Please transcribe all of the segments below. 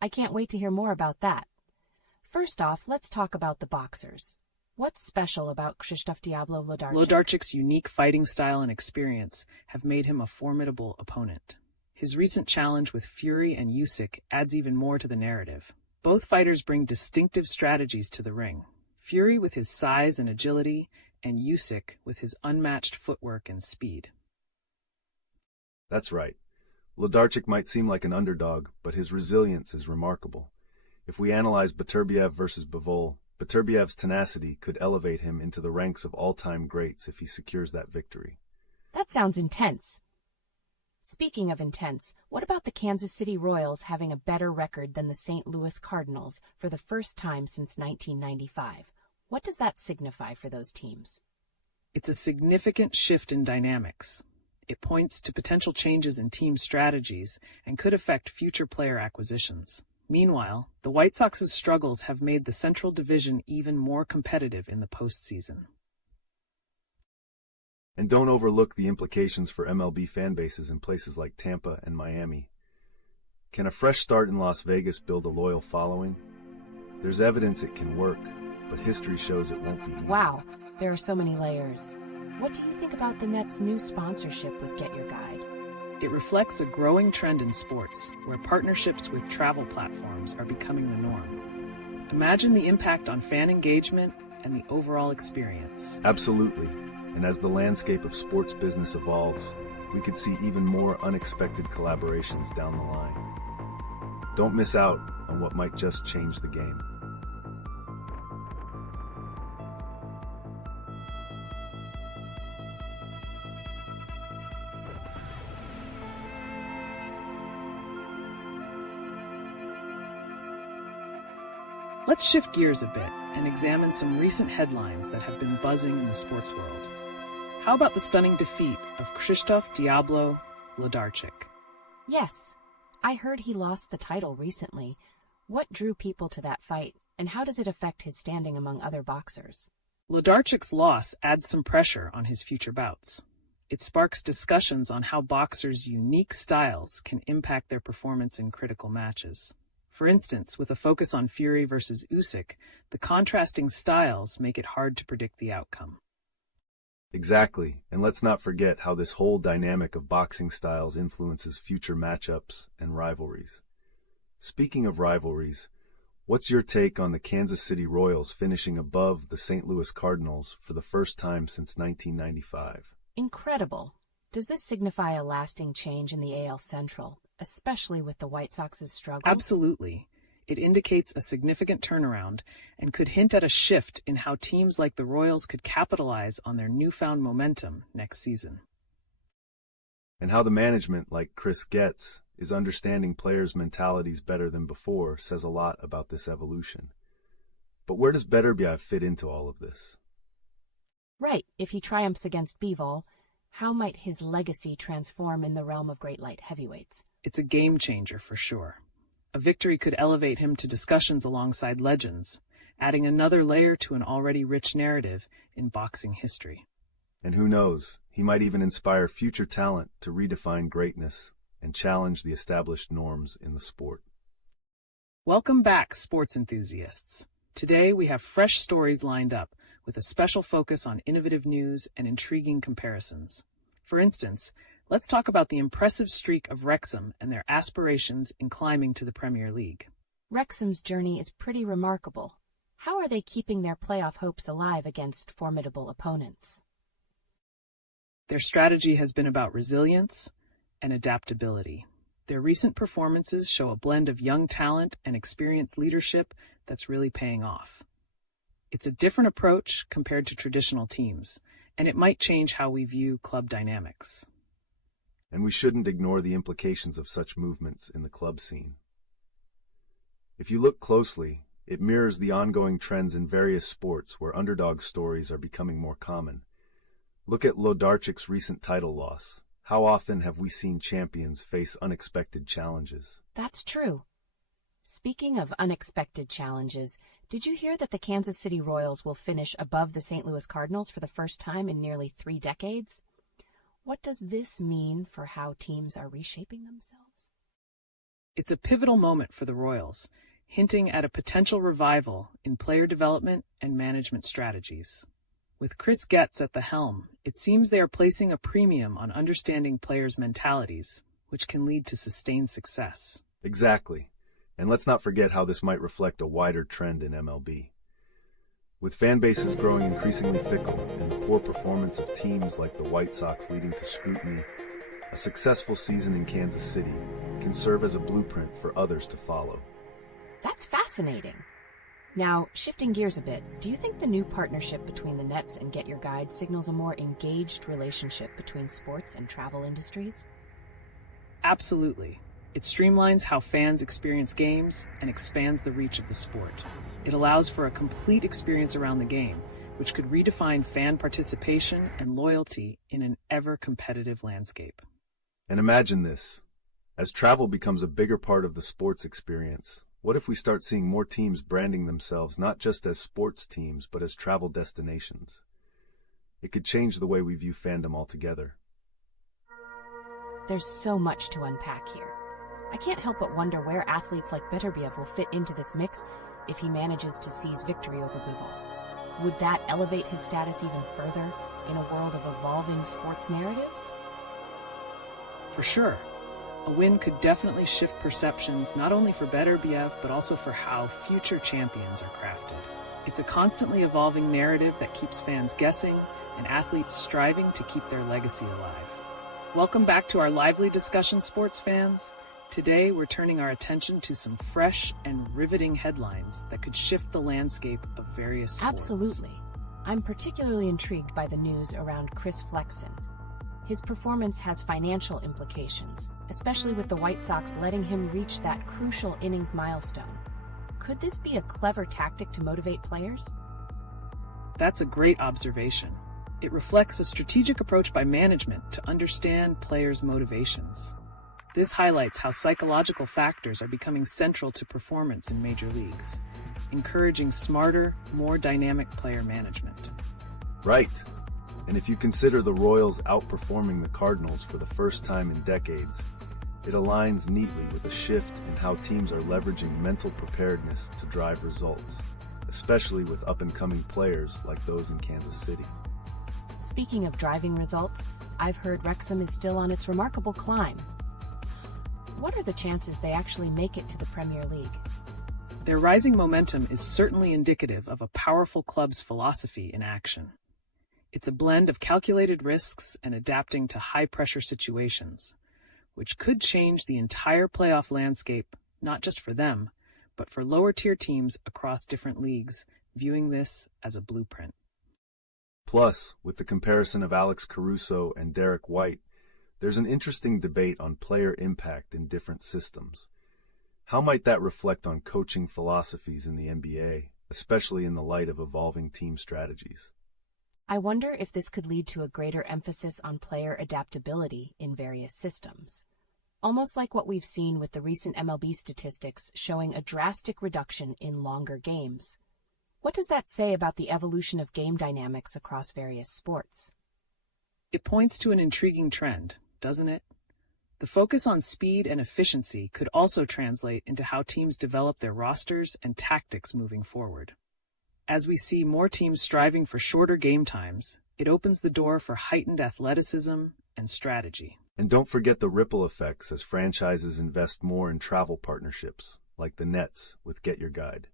I can't wait to hear more about that. First off, let's talk about the boxers. What's special about Krzysztof Diablo Wlodarczyk? Wlodarczyk's unique fighting style and experience have made him a formidable opponent. His recent challenge with Fury and Usyk adds even more to the narrative. Both fighters bring distinctive strategies to the ring. Fury with his size and agility, and Usyk with his unmatched footwork and speed. That's right. Wlodarczyk might seem like an underdog, but his resilience is remarkable. If we analyze Beterbiev versus Bivol, Beterbiev's tenacity could elevate him into the ranks of all-time greats if he secures that victory. That sounds intense. Speaking of intense, what about the Kansas City Royals having a better record than the St. Louis Cardinals for the first time since 1995? What does that signify for those teams? It's a significant shift in dynamics. It points to potential changes in team strategies and could affect future player acquisitions. Meanwhile, the White Sox's struggles have made the Central Division even more competitive in the postseason. And don't overlook the implications for MLB fan bases in places like Tampa and Miami. Can a fresh start in Las Vegas build a loyal following? There's evidence it can work, but history shows it won't be easy. Wow, there are so many layers. What do you think about the Nets' new sponsorship with Get Your Guide? It reflects a growing trend in sports, where partnerships with travel platforms are becoming the norm. Imagine the impact on fan engagement and the overall experience. Absolutely. And as the landscape of sports business evolves, we could see even more unexpected collaborations down the line. Don't miss out on what might just change the game. Let's shift gears a bit and examine some recent headlines that have been buzzing in the sports world. How about the stunning defeat of Krzysztof Diablo Wlodarczyk? Yes, I heard he lost the title recently. What drew people to that fight, and how does it affect his standing among other boxers? Wlodarczyk's loss adds some pressure on his future bouts. It sparks discussions on how boxers' unique styles can impact their performance in critical matches. For instance, with a focus on Fury versus Usyk, the contrasting styles make it hard to predict the outcome. Exactly, and let's not forget how this whole dynamic of boxing styles influences future matchups and rivalries. Speaking of rivalries, what's your take on the Kansas City Royals finishing above the St. Louis Cardinals for the first time since 1995? Incredible. Does this signify a lasting change in the AL Central, especially with the White Sox's struggles? Absolutely. It indicates a significant turnaround and could hint at a shift in how teams like the Royals could capitalize on their newfound momentum next season. And how the management, like Chris Getz, is understanding players' mentalities better than before says a lot about this evolution. But where does Beterbiev fit into all of this? Right. If he triumphs against Bivol, how might his legacy transform in the realm of great light heavyweights? It's a game changer for sure. A victory could elevate him to discussions alongside legends, adding another layer to an already rich narrative in boxing history. And who knows, he might even inspire future talent to redefine greatness and challenge the established norms in the sport. Welcome back, sports enthusiasts. Today we have fresh stories lined up, with a special focus on innovative news and intriguing comparisons. For instance, let's talk about the impressive streak of Wrexham and their aspirations in climbing to the Premier League. Wrexham's journey is pretty remarkable. How are they keeping their playoff hopes alive against formidable opponents? Their strategy has been about resilience and adaptability. Their recent performances show a blend of young talent and experienced leadership that's really paying off. It's a different approach compared to traditional teams, and it might change how we view club dynamics. And we shouldn't ignore the implications of such movements in the club scene. If you look closely, it mirrors the ongoing trends in various sports where underdog stories are becoming more common. Look at Wlodarczyk's recent title loss. How often have we seen champions face unexpected challenges? That's true. Speaking of unexpected challenges, did you hear that the Kansas City Royals will finish above the St. Louis Cardinals for the first time in nearly 3 decades? What does this mean for how teams are reshaping themselves? It's a pivotal moment for the Royals, hinting at a potential revival in player development and management strategies. With Chris Getz at the helm, it seems they are placing a premium on understanding players' mentalities, which can lead to sustained success. Exactly. And let's not forget how this might reflect a wider trend in MLB. With fan bases growing increasingly fickle and the poor performance of teams like the White Sox leading to scrutiny, a successful season in Kansas City can serve as a blueprint for others to follow. That's fascinating. Now, shifting gears a bit, do you think the new partnership between the Nets and Get Your Guide signals a more engaged relationship between sports and travel industries? Absolutely. It streamlines how fans experience games and expands the reach of the sport. It allows for a complete experience around the game, which could redefine fan participation and loyalty in an ever-competitive landscape. And imagine this. As travel becomes a bigger part of the sports experience, what if we start seeing more teams branding themselves not just as sports teams, but as travel destinations? It could change the way we view fandom altogether. There's so much to unpack here. I can't help but wonder where athletes like Beterbiev will fit into this mix if he manages to seize victory over Bivol. Would that elevate his status even further in a world of evolving sports narratives? For sure. A win could definitely shift perceptions not only for Beterbiev, but also for how future champions are crafted. It's a constantly evolving narrative that keeps fans guessing and athletes striving to keep their legacy alive. Welcome back to our lively discussion, sports fans. Today, we're turning our attention to some fresh and riveting headlines that could shift the landscape of various sports. Absolutely. I'm particularly intrigued by the news around Chris Flexen. His performance has financial implications, especially with the White Sox letting him reach that crucial innings milestone. Could this be a clever tactic to motivate players? That's a great observation. It reflects a strategic approach by management to understand players' motivations. This highlights how psychological factors are becoming central to performance in major leagues, encouraging smarter, more dynamic player management. Right. And if you consider the Royals outperforming the Cardinals for the first time in decades, it aligns neatly with a shift in how teams are leveraging mental preparedness to drive results, especially with up-and-coming players like those in Kansas City. Speaking of driving results, I've heard Wrexham is still on its remarkable climb. What are the chances they actually make it to the Premier League? Their rising momentum is certainly indicative of a powerful club's philosophy in action. It's a blend of calculated risks and adapting to high-pressure situations, which could change the entire playoff landscape, not just for them, but for lower-tier teams across different leagues, viewing this as a blueprint. Plus, with the comparison of Alex Caruso and Derek White, there's an interesting debate on player impact in different systems. How might that reflect on coaching philosophies in the NBA, especially in the light of evolving team strategies? I wonder if this could lead to a greater emphasis on player adaptability in various systems. Almost like what we've seen with the recent MLB statistics showing a drastic reduction in longer games. What does that say about the evolution of game dynamics across various sports? It points to an intriguing trend, doesn't it? The focus on speed and efficiency could also translate into how teams develop their rosters and tactics moving forward. As we see more teams striving for shorter game times, it opens the door for heightened athleticism and strategy. And don't forget the ripple effects as franchises invest more in travel partnerships, like the Nets with Get Your Guide.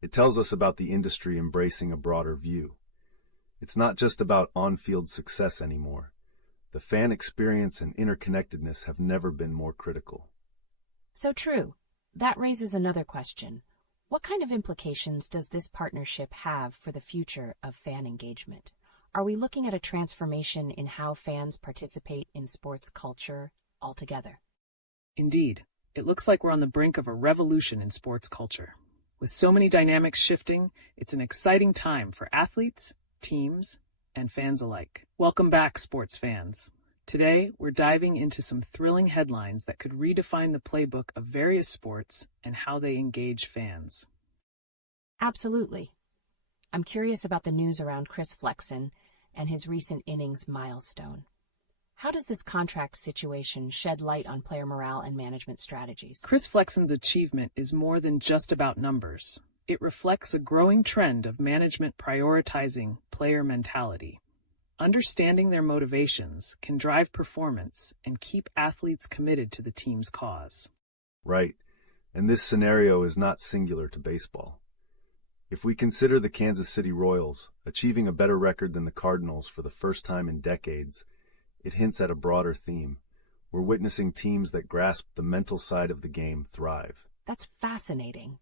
It tells us about the industry embracing a broader view. It's not just about on-field success anymore. The fan experience and interconnectedness have never been more critical. So true. That raises another question. What kind of implications does this partnership have for the future of fan engagement? Are we looking at a transformation in how fans participate in sports culture altogether? Indeed, it looks like we're on the brink of a revolution in sports culture. With so many dynamics shifting, it's an exciting time for athletes, teams, and fans alike. Welcome back, sports fans. Today, we're diving into some thrilling headlines that could redefine the playbook of various sports and how they engage fans. Absolutely. I'm curious about the news around Chris Flexen and his recent innings milestone. How does this contract situation shed light on player morale and management strategies? Chris Flexen's achievement is more than just about numbers. It reflects a growing trend of management prioritizing player mentality. Understanding their motivations can drive performance and keep athletes committed to the team's cause. Right, and this scenario is not singular to baseball. If we consider the Kansas City Royals achieving a better record than the Cardinals for the first time in decades, it hints at a broader theme. We're witnessing teams that grasp the mental side of the game thrive. That's fascinating.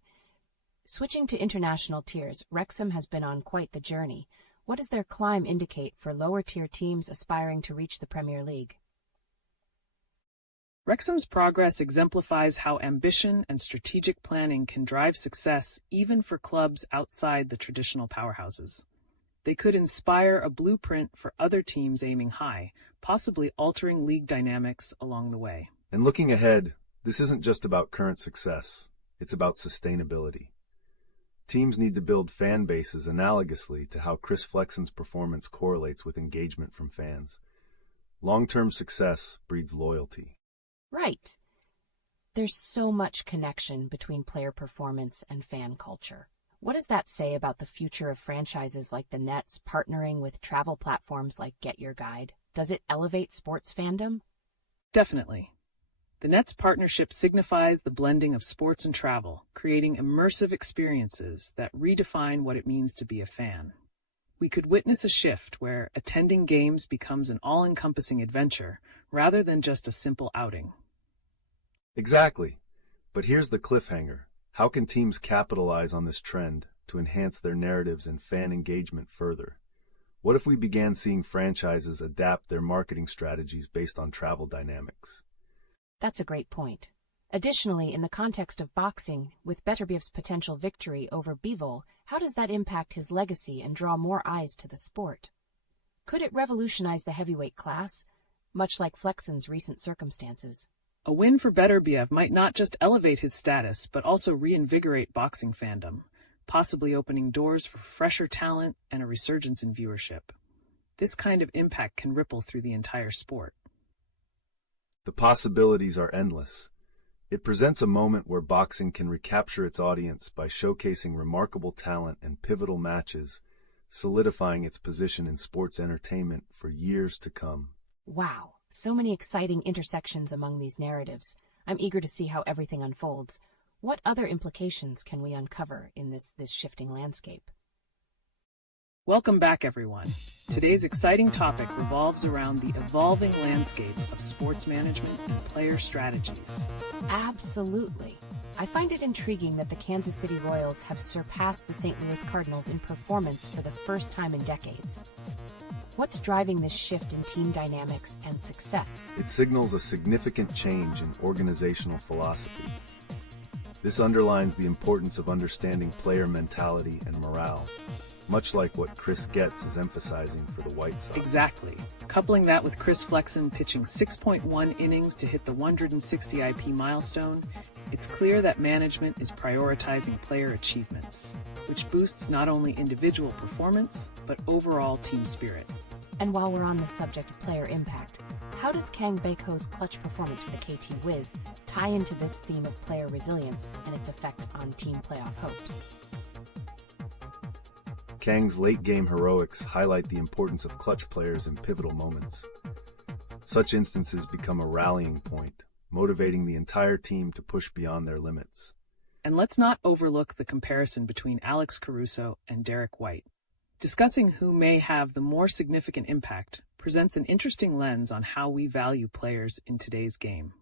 Switching to international tiers, Wrexham has been on quite the journey. What does their climb indicate for lower-tier teams aspiring to reach the Premier League? Wrexham's progress exemplifies how ambition and strategic planning can drive success even for clubs outside the traditional powerhouses. They could inspire a blueprint for other teams aiming high, possibly altering league dynamics along the way. And looking ahead, this isn't just about current success, it's about sustainability. Teams need to build fan bases analogously to how Chris Flexen's performance correlates with engagement from fans. Long-term success breeds loyalty. Right. There's so much connection between player performance and fan culture. What does that say about the future of franchises like the Nets partnering with travel platforms like Get Your Guide? Does it elevate sports fandom? Definitely. The Nets partnership signifies the blending of sports and travel, creating immersive experiences that redefine what it means to be a fan. We could witness a shift where attending games becomes an all-encompassing adventure rather than just a simple outing. Exactly. But here's the cliffhanger. How can teams capitalize on this trend to enhance their narratives and fan engagement further? What if we began seeing franchises adapt their marketing strategies based on travel dynamics? That's a great point. Additionally, in the context of boxing, with Beterbiev's potential victory over Bivol, how does that impact his legacy and draw more eyes to the sport? Could it revolutionize the heavyweight class, much like Flexen's recent circumstances? A win for Beterbiev might not just elevate his status, but also reinvigorate boxing fandom, possibly opening doors for fresher talent and a resurgence in viewership. This kind of impact can ripple through the entire sport. The possibilities are endless. It presents a moment where boxing can recapture its audience by showcasing remarkable talent and pivotal matches, solidifying its position in sports entertainment for years to come. Wow, so many exciting intersections among these narratives. I'm eager to see how everything unfolds. What other implications can we uncover in this shifting landscape? Welcome back, everyone. Today's exciting topic revolves around the evolving landscape of sports management and player strategies. Absolutely. I find it intriguing that the Kansas City Royals have surpassed the St. Louis Cardinals in performance for the first time in decades. What's driving this shift in team dynamics and success? It signals a significant change in organizational philosophy. This underlines the importance of understanding player mentality and morale, much like what Chris Getz is emphasizing for the White Sox. Exactly. Coupling that with Chris Flexen pitching 6.1 innings to hit the 160 IP milestone, it's clear that management is prioritizing player achievements, which boosts not only individual performance, but overall team spirit. And while we're on the subject of player impact, how does Kang Baekho's clutch performance for the KT Wiz tie into this theme of player resilience and its effect on team playoff hopes? Kang's late-game heroics highlight the importance of clutch players in pivotal moments. Such instances become a rallying point, motivating the entire team to push beyond their limits. And let's not overlook the comparison between Alex Caruso and Derek White. Discussing who may have the more significant impact presents an interesting lens on how we value players in today's game.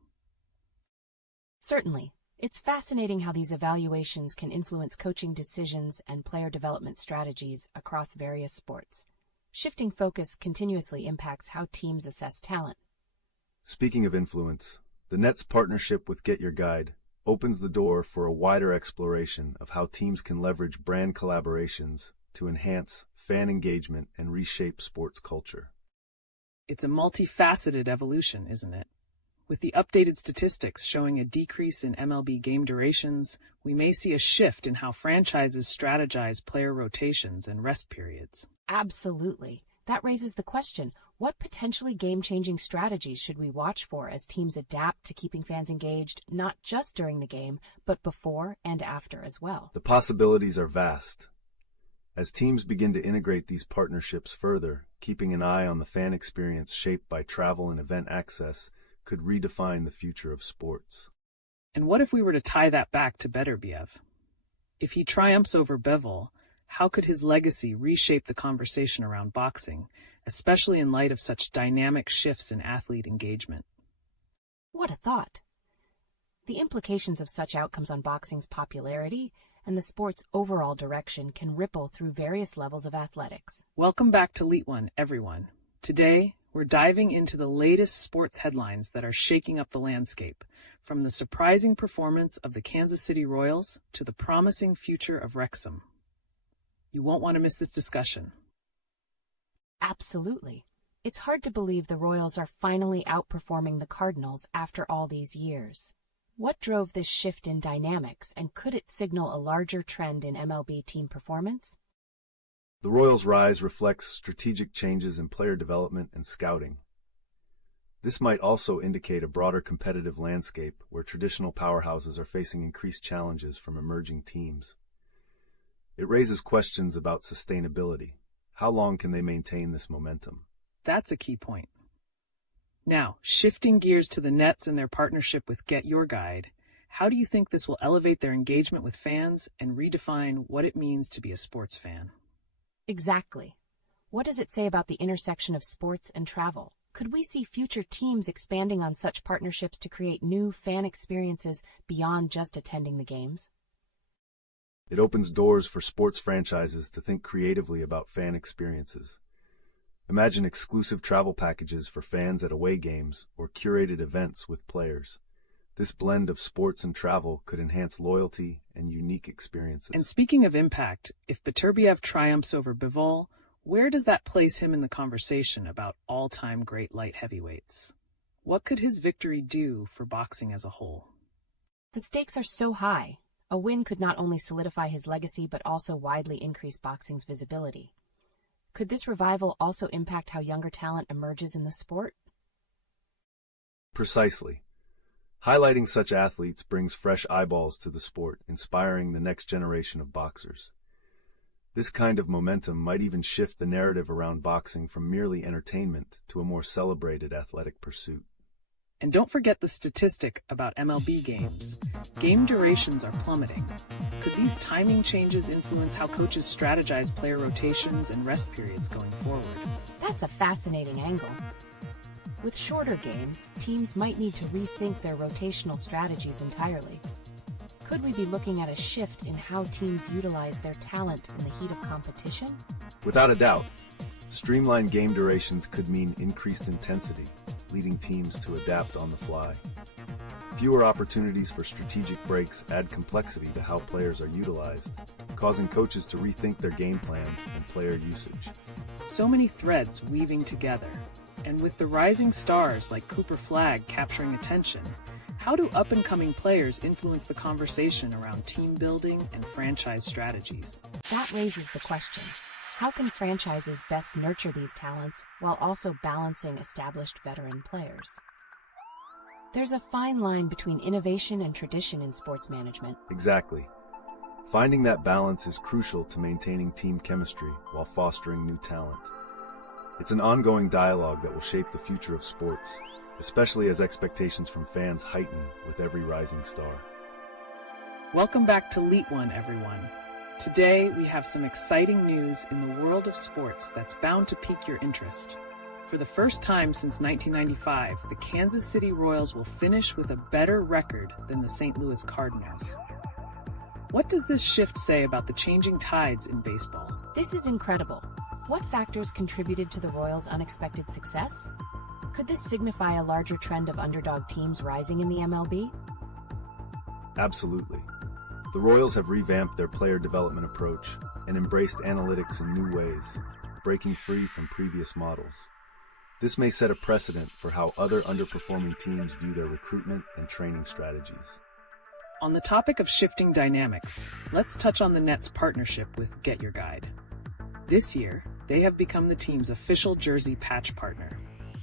Certainly. It's fascinating how these evaluations can influence coaching decisions and player development strategies across various sports. Shifting focus continuously impacts how teams assess talent. Speaking of influence, the Nets' partnership with Get Your Guide opens the door for a wider exploration of how teams can leverage brand collaborations to enhance fan engagement and reshape sports culture. It's a multifaceted evolution, isn't it? With the updated statistics showing a decrease in MLB game durations, we may see a shift in how franchises strategize player rotations and rest periods. Absolutely. That raises the question, What potentially game-changing strategies should we watch for as teams adapt to keeping fans engaged, not just during the game, but before and after as well? The possibilities are vast. As teams begin to integrate these partnerships further, keeping an eye on the fan experience shaped by travel and event access could redefine the future of sports. And what if we were to tie that back to Beterbiev? If he triumphs over Bivol, how could his legacy reshape the conversation around boxing, especially in light of such dynamic shifts in athlete engagement? What a thought! The implications of such outcomes on boxing's popularity and the sport's overall direction can ripple through various levels of athletics. Welcome back to LeetOne, everyone. Today, we're diving into the latest sports headlines that are shaking up the landscape, from the surprising performance of the Kansas City Royals to the promising future of Wrexham. You won't want to miss this discussion. Absolutely. It's hard to believe the Royals are finally outperforming the Cardinals after all these years. What drove this shift in dynamics, and could it signal a larger trend in MLB team performance? The Royals' rise reflects strategic changes in player development and scouting. This might also indicate a broader competitive landscape where traditional powerhouses are facing increased challenges from emerging teams. It raises questions about sustainability. How long can they maintain this momentum? That's a key point. Now, shifting gears to the Nets and their partnership with Get Your Guide, how do you think this will elevate their engagement with fans and redefine what it means to be a sports fan? Exactly. What does it say about the intersection of sports and travel? Could we see future teams expanding on such partnerships to create new fan experiences beyond just attending the games? It opens doors for sports franchises to think creatively about fan experiences. Imagine exclusive travel packages for fans at away games or curated events with players. This blend of sports and travel could enhance loyalty and unique experiences. And speaking of impact, if Beterbiev triumphs over Bivol, where does that place him in the conversation about all-time great light heavyweights? What could his victory do for boxing as a whole? The stakes are so high. A win could not only solidify his legacy but also widely increase boxing's visibility. Could this revival also impact how younger talent emerges in the sport? Precisely. Highlighting such athletes brings fresh eyeballs to the sport, inspiring the next generation of boxers. This kind of momentum might even shift the narrative around boxing from merely entertainment to a more celebrated athletic pursuit. And don't forget the statistic about MLB games. Game durations are plummeting. Could these timing changes influence how coaches strategize player rotations and rest periods going forward? That's a fascinating angle. With shorter games, teams might need to rethink their rotational strategies entirely. Could we be looking at a shift in how teams utilize their talent in the heat of competition? Without a doubt, streamlined game durations could mean increased intensity, leading teams to adapt on the fly. Fewer opportunities for strategic breaks add complexity to how players are utilized, causing coaches to rethink their game plans and player usage. So many threads weaving together. And with the rising stars like Cooper Flagg capturing attention, how do up-and-coming players influence the conversation around team building and franchise strategies? That raises the question. How can franchises best nurture these talents while also balancing established veteran players? There's a fine line between innovation and tradition in sports management. Exactly. Finding that balance is crucial to maintaining team chemistry while fostering new talent. It's an ongoing dialogue that will shape the future of sports, especially as expectations from fans heighten with every rising star. Welcome back to LeetOne, everyone. Today, we have some exciting news in the world of sports that's bound to pique your interest. For the first time since 1995, the Kansas City Royals will finish with a better record than the St. Louis Cardinals. What does this shift say about the changing tides in baseball? This is incredible. What factors contributed to the Royals' unexpected success? Could this signify a larger trend of underdog teams rising in the MLB? Absolutely. The Royals have revamped their player development approach and embraced analytics in new ways, breaking free from previous models. This may set a precedent for how other underperforming teams view their recruitment and training strategies. On the topic of shifting dynamics, let's touch on the Nets' partnership with Get Your Guide. This year, they have become the team's official jersey patch partner.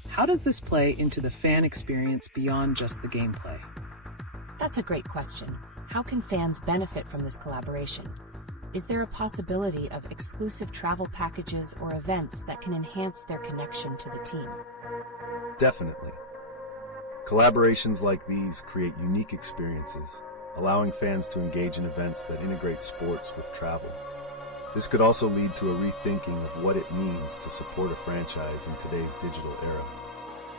How does this play into the fan experience beyond just the gameplay? That's a great question. How can fans benefit from this collaboration? Is there a possibility of exclusive travel packages or events that can enhance their connection to the team? Definitely. Collaborations like these create unique experiences, allowing fans to engage in events that integrate sports with travel. This could also lead to a rethinking of what it means to support a franchise in today's digital era.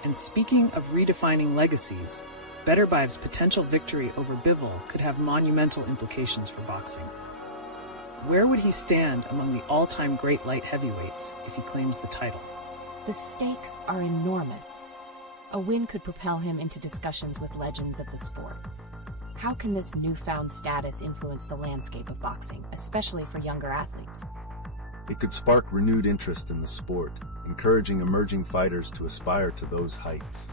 And speaking of redefining legacies, Better Bive's potential victory over Bivol could have monumental implications for boxing. Where would he stand among the all-time great light heavyweights if he claims the title? The stakes are enormous. A win could propel him into discussions with legends of the sport. How can this newfound status influence the landscape of boxing, especially for younger athletes? It could spark renewed interest in the sport, encouraging emerging fighters to aspire to those heights.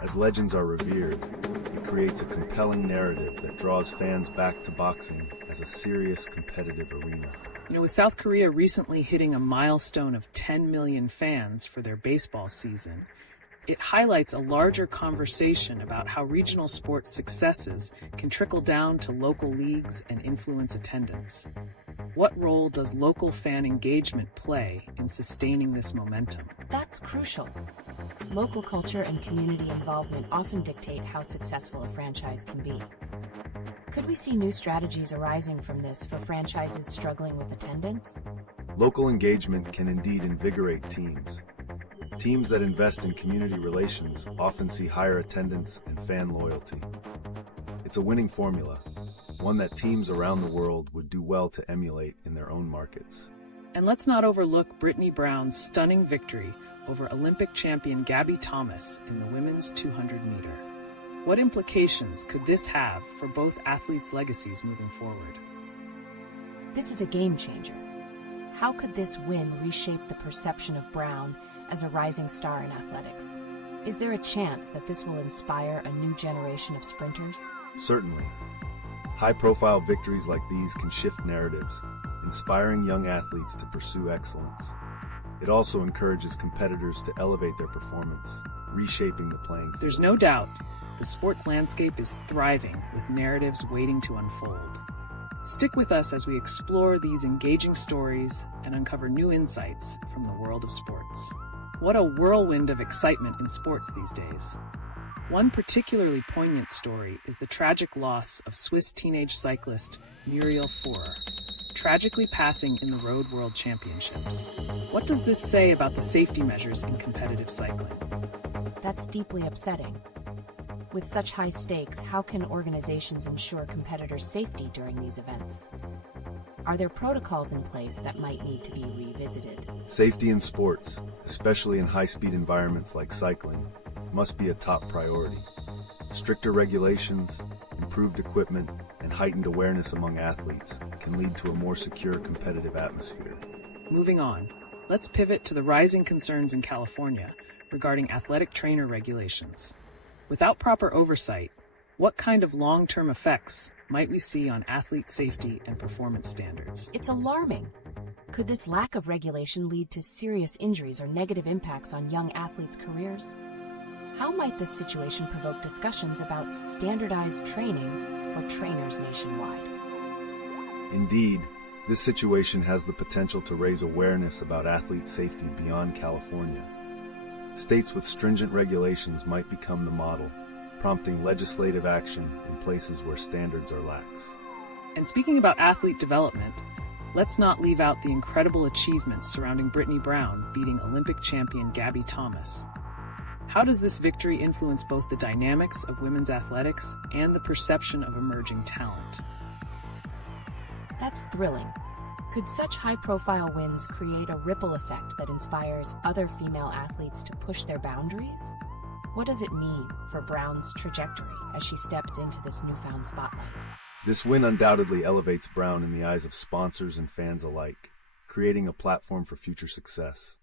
As legends are revered, it creates a compelling narrative that draws fans back to boxing as a serious competitive arena. With South Korea recently hitting a milestone of 10 million fans for their baseball season, it highlights a larger conversation about how regional sports successes can trickle down to local leagues and influence attendance. What role does local fan engagement play in sustaining this momentum? That's crucial. Local culture and community involvement often dictate how successful a franchise can be. Could we see new strategies arising from this for franchises struggling with attendance? Local engagement can indeed invigorate teams. Teams that invest in community relations often see higher attendance and fan loyalty. It's a winning formula, one that teams around the world would do well to emulate in their own markets. And let's not overlook Brittany Brown's stunning victory over Olympic champion Gabby Thomas in the women's 200-meter. What implications could this have for both athletes' legacies moving forward? This is a game changer. How could this win reshape the perception of Brown as a rising star in athletics? Is there a chance that this will inspire a new generation of sprinters? Certainly. High-profile victories like these can shift narratives, inspiring young athletes to pursue excellence. It also encourages competitors to elevate their performance, reshaping the playing field. There's no doubt the sports landscape is thriving with narratives waiting to unfold. Stick with us as we explore these engaging stories and uncover new insights from the world of sports. What a whirlwind of excitement in sports these days. One particularly poignant story is the tragic loss of Swiss teenage cyclist Muriel Fourer, tragically passing in the Road World Championships. What does this say about the safety measures in competitive cycling? That's deeply upsetting. With such high stakes, how can organizations ensure competitors' safety during these events? Are there protocols in place that might need to be revisited? Safety in sports, especially in high-speed environments like cycling, must be a top priority. Stricter regulations, improved equipment, and heightened awareness among athletes can lead to a more secure competitive atmosphere. Moving on, let's pivot to the rising concerns in California regarding athletic trainer regulations. Without proper oversight, what kind of long-term effects might we see on athlete safety and performance standards? It's alarming. Could this lack of regulation lead to serious injuries or negative impacts on young athletes' careers? How might this situation provoke discussions about standardized training for trainers nationwide? Indeed, this situation has the potential to raise awareness about athlete safety beyond California. States with stringent regulations might become the model, prompting legislative action in places where standards are lax. And speaking about athlete development, let's not leave out the incredible achievements surrounding Brittany Brown beating Olympic champion Gabby Thomas. How does this victory influence both the dynamics of women's athletics and the perception of emerging talent? That's thrilling. Could such high-profile wins create a ripple effect that inspires other female athletes to push their boundaries? What does it mean for Brown's trajectory as she steps into this newfound spotlight? This win undoubtedly elevates Brown in the eyes of sponsors and fans alike, creating a platform for future success.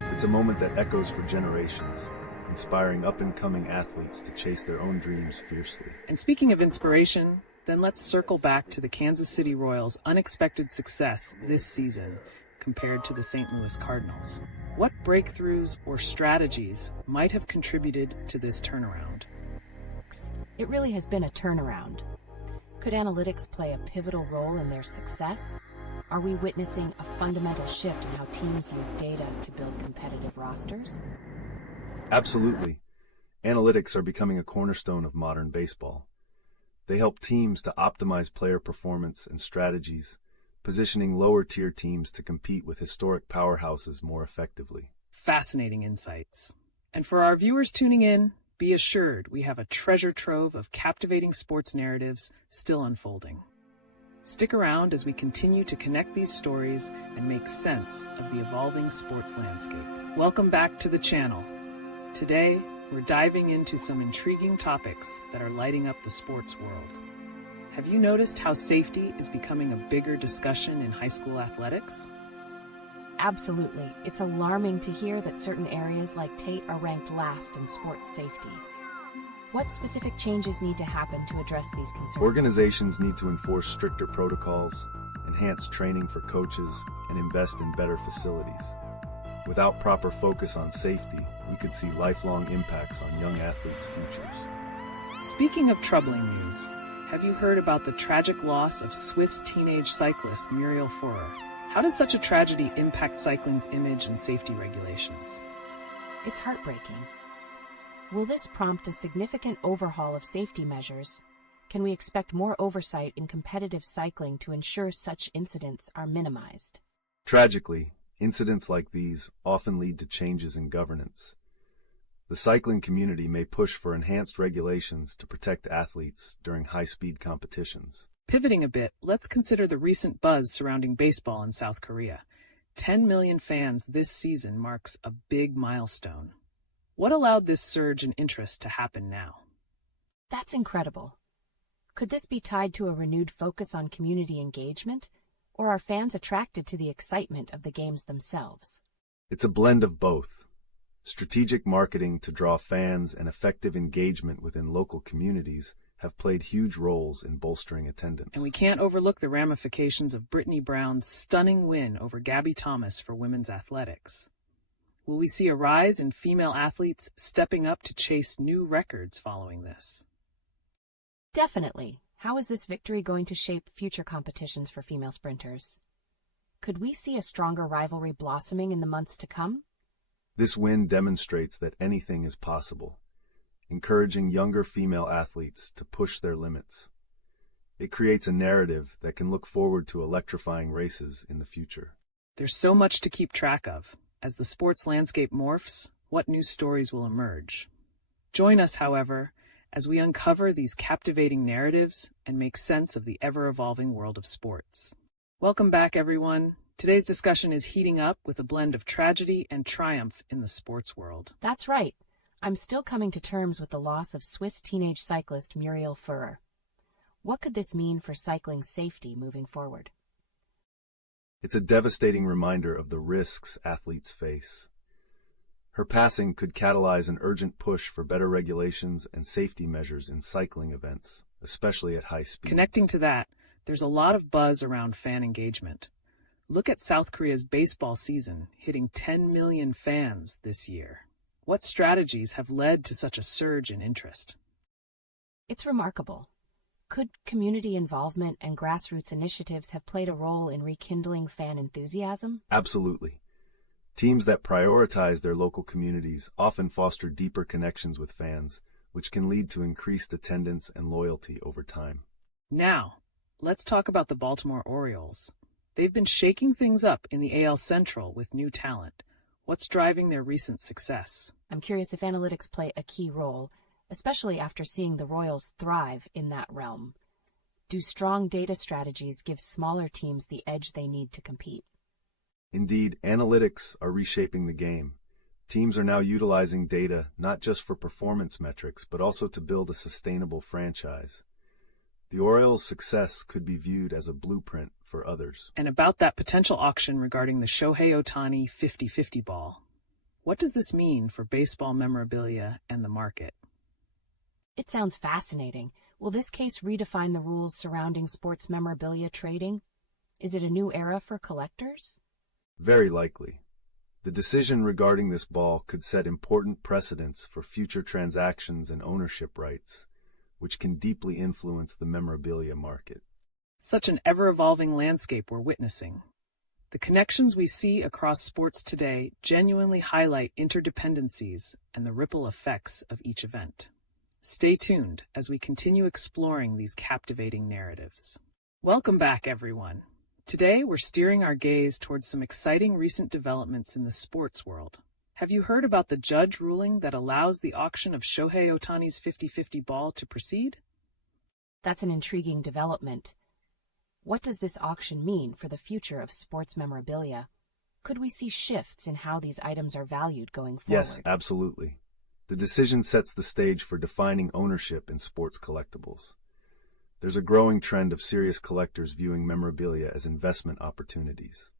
It's a moment that echoes for generations, inspiring up-and-coming athletes to chase their own dreams fiercely. And speaking of inspiration, then let's circle back to the Kansas City Royals' unexpected success this season, compared to the St. Louis Cardinals. What breakthroughs or strategies might have contributed to this turnaround? It really has been a turnaround. Could analytics play a pivotal role in their success? Are we witnessing a fundamental shift in how teams use data to build competitive rosters? Absolutely. Analytics are becoming a cornerstone of modern baseball. They help teams to optimize player performance and strategies, positioning lower-tier teams to compete with historic powerhouses more effectively. Fascinating insights. And for our viewers tuning in, be assured we have a treasure trove of captivating sports narratives still unfolding. Stick around as we continue to connect these stories and make sense of the evolving sports landscape. Welcome back to the channel. Today, we're diving into some intriguing topics that are lighting up the sports world. Have you noticed how safety is becoming a bigger discussion in high school athletics? Absolutely. It's alarming to hear that certain areas like Tate are ranked last in sports safety. What specific changes need to happen to address these concerns? Organizations need to enforce stricter protocols, enhance training for coaches, and invest in better facilities. Without proper focus on safety, we could see lifelong impacts on young athletes' futures. Speaking of troubling news, have you heard about the tragic loss of Swiss teenage cyclist Muriel Furrer? How does such a tragedy impact cycling's image and safety regulations? It's heartbreaking. Will this prompt a significant overhaul of safety measures? Can we expect more oversight in competitive cycling to ensure such incidents are minimized? Tragically, incidents like these often lead to changes in governance. The cycling community may push for enhanced regulations to protect athletes during high-speed competitions. Pivoting a bit, let's consider the recent buzz surrounding baseball in South Korea. 10 million fans this season marks a big milestone. What allowed this surge in interest to happen now? That's incredible. Could this be tied to a renewed focus on community engagement, or are fans attracted to the excitement of the games themselves? It's a blend of both. Strategic marketing to draw fans and effective engagement within local communities have played huge roles in bolstering attendance. And we can't overlook the ramifications of Brittany Brown's stunning win over Gabby Thomas for women's athletics. Will we see a rise in female athletes stepping up to chase new records following this? Definitely. How is this victory going to shape future competitions for female sprinters? Could we see a stronger rivalry blossoming in the months to come? This win demonstrates that anything is possible, encouraging younger female athletes to push their limits. It creates a narrative that can look forward to electrifying races in the future. There's so much to keep track of. As the sports landscape morphs, what new stories will emerge? Join us, however, as we uncover these captivating narratives and make sense of the ever-evolving world of sports. Welcome back, everyone. Today's discussion is heating up with a blend of tragedy and triumph in the sports world. That's right. I'm still coming to terms with the loss of Swiss teenage cyclist Muriel Furrer. What could this mean for cycling safety moving forward? It's a devastating reminder of the risks athletes face. Her passing could catalyze an urgent push for better regulations and safety measures in cycling events, especially at high speed. Connecting to that, there's a lot of buzz around fan engagement. Look at South Korea's baseball season, hitting 10 million fans this year. What strategies have led to such a surge in interest? It's remarkable. Could community involvement and grassroots initiatives have played a role in rekindling fan enthusiasm? Absolutely. Teams that prioritize their local communities often foster deeper connections with fans, which can lead to increased attendance and loyalty over time. Now, let's talk about the Baltimore Orioles. They've been shaking things up in the AL Central with new talent. What's driving their recent success? I'm curious if analytics play a key role, especially after seeing the Royals thrive in that realm. Do strong data strategies give smaller teams the edge they need to compete? Indeed, analytics are reshaping the game. Teams are now utilizing data not just for performance metrics, but also to build a sustainable franchise. The Orioles' success could be viewed as a blueprint for others. And about that potential auction regarding the Shohei Ohtani 50-50 ball. What does this mean for baseball memorabilia and the market? It sounds fascinating. Will this case redefine the rules surrounding sports memorabilia trading? Is it a new era for collectors? Very likely. The decision regarding this ball could set important precedents for future transactions and ownership rights, which can deeply influence the memorabilia market. Such an ever-evolving landscape we're witnessing. The connections we see across sports today genuinely highlight interdependencies and the ripple effects of each event. Stay tuned as we continue exploring these captivating narratives. Welcome back, everyone. Today, we're steering our gaze towards some exciting recent developments in the sports world. Have you heard about the judge ruling that allows the auction of Shohei Ohtani's 50-50 ball to proceed? That's an intriguing development. What does this auction mean for the future of sports memorabilia? Could we see shifts in how these items are valued going forward? Yes, absolutely. The decision sets the stage for defining ownership in sports collectibles. There's a growing trend of serious collectors viewing memorabilia as investment opportunities.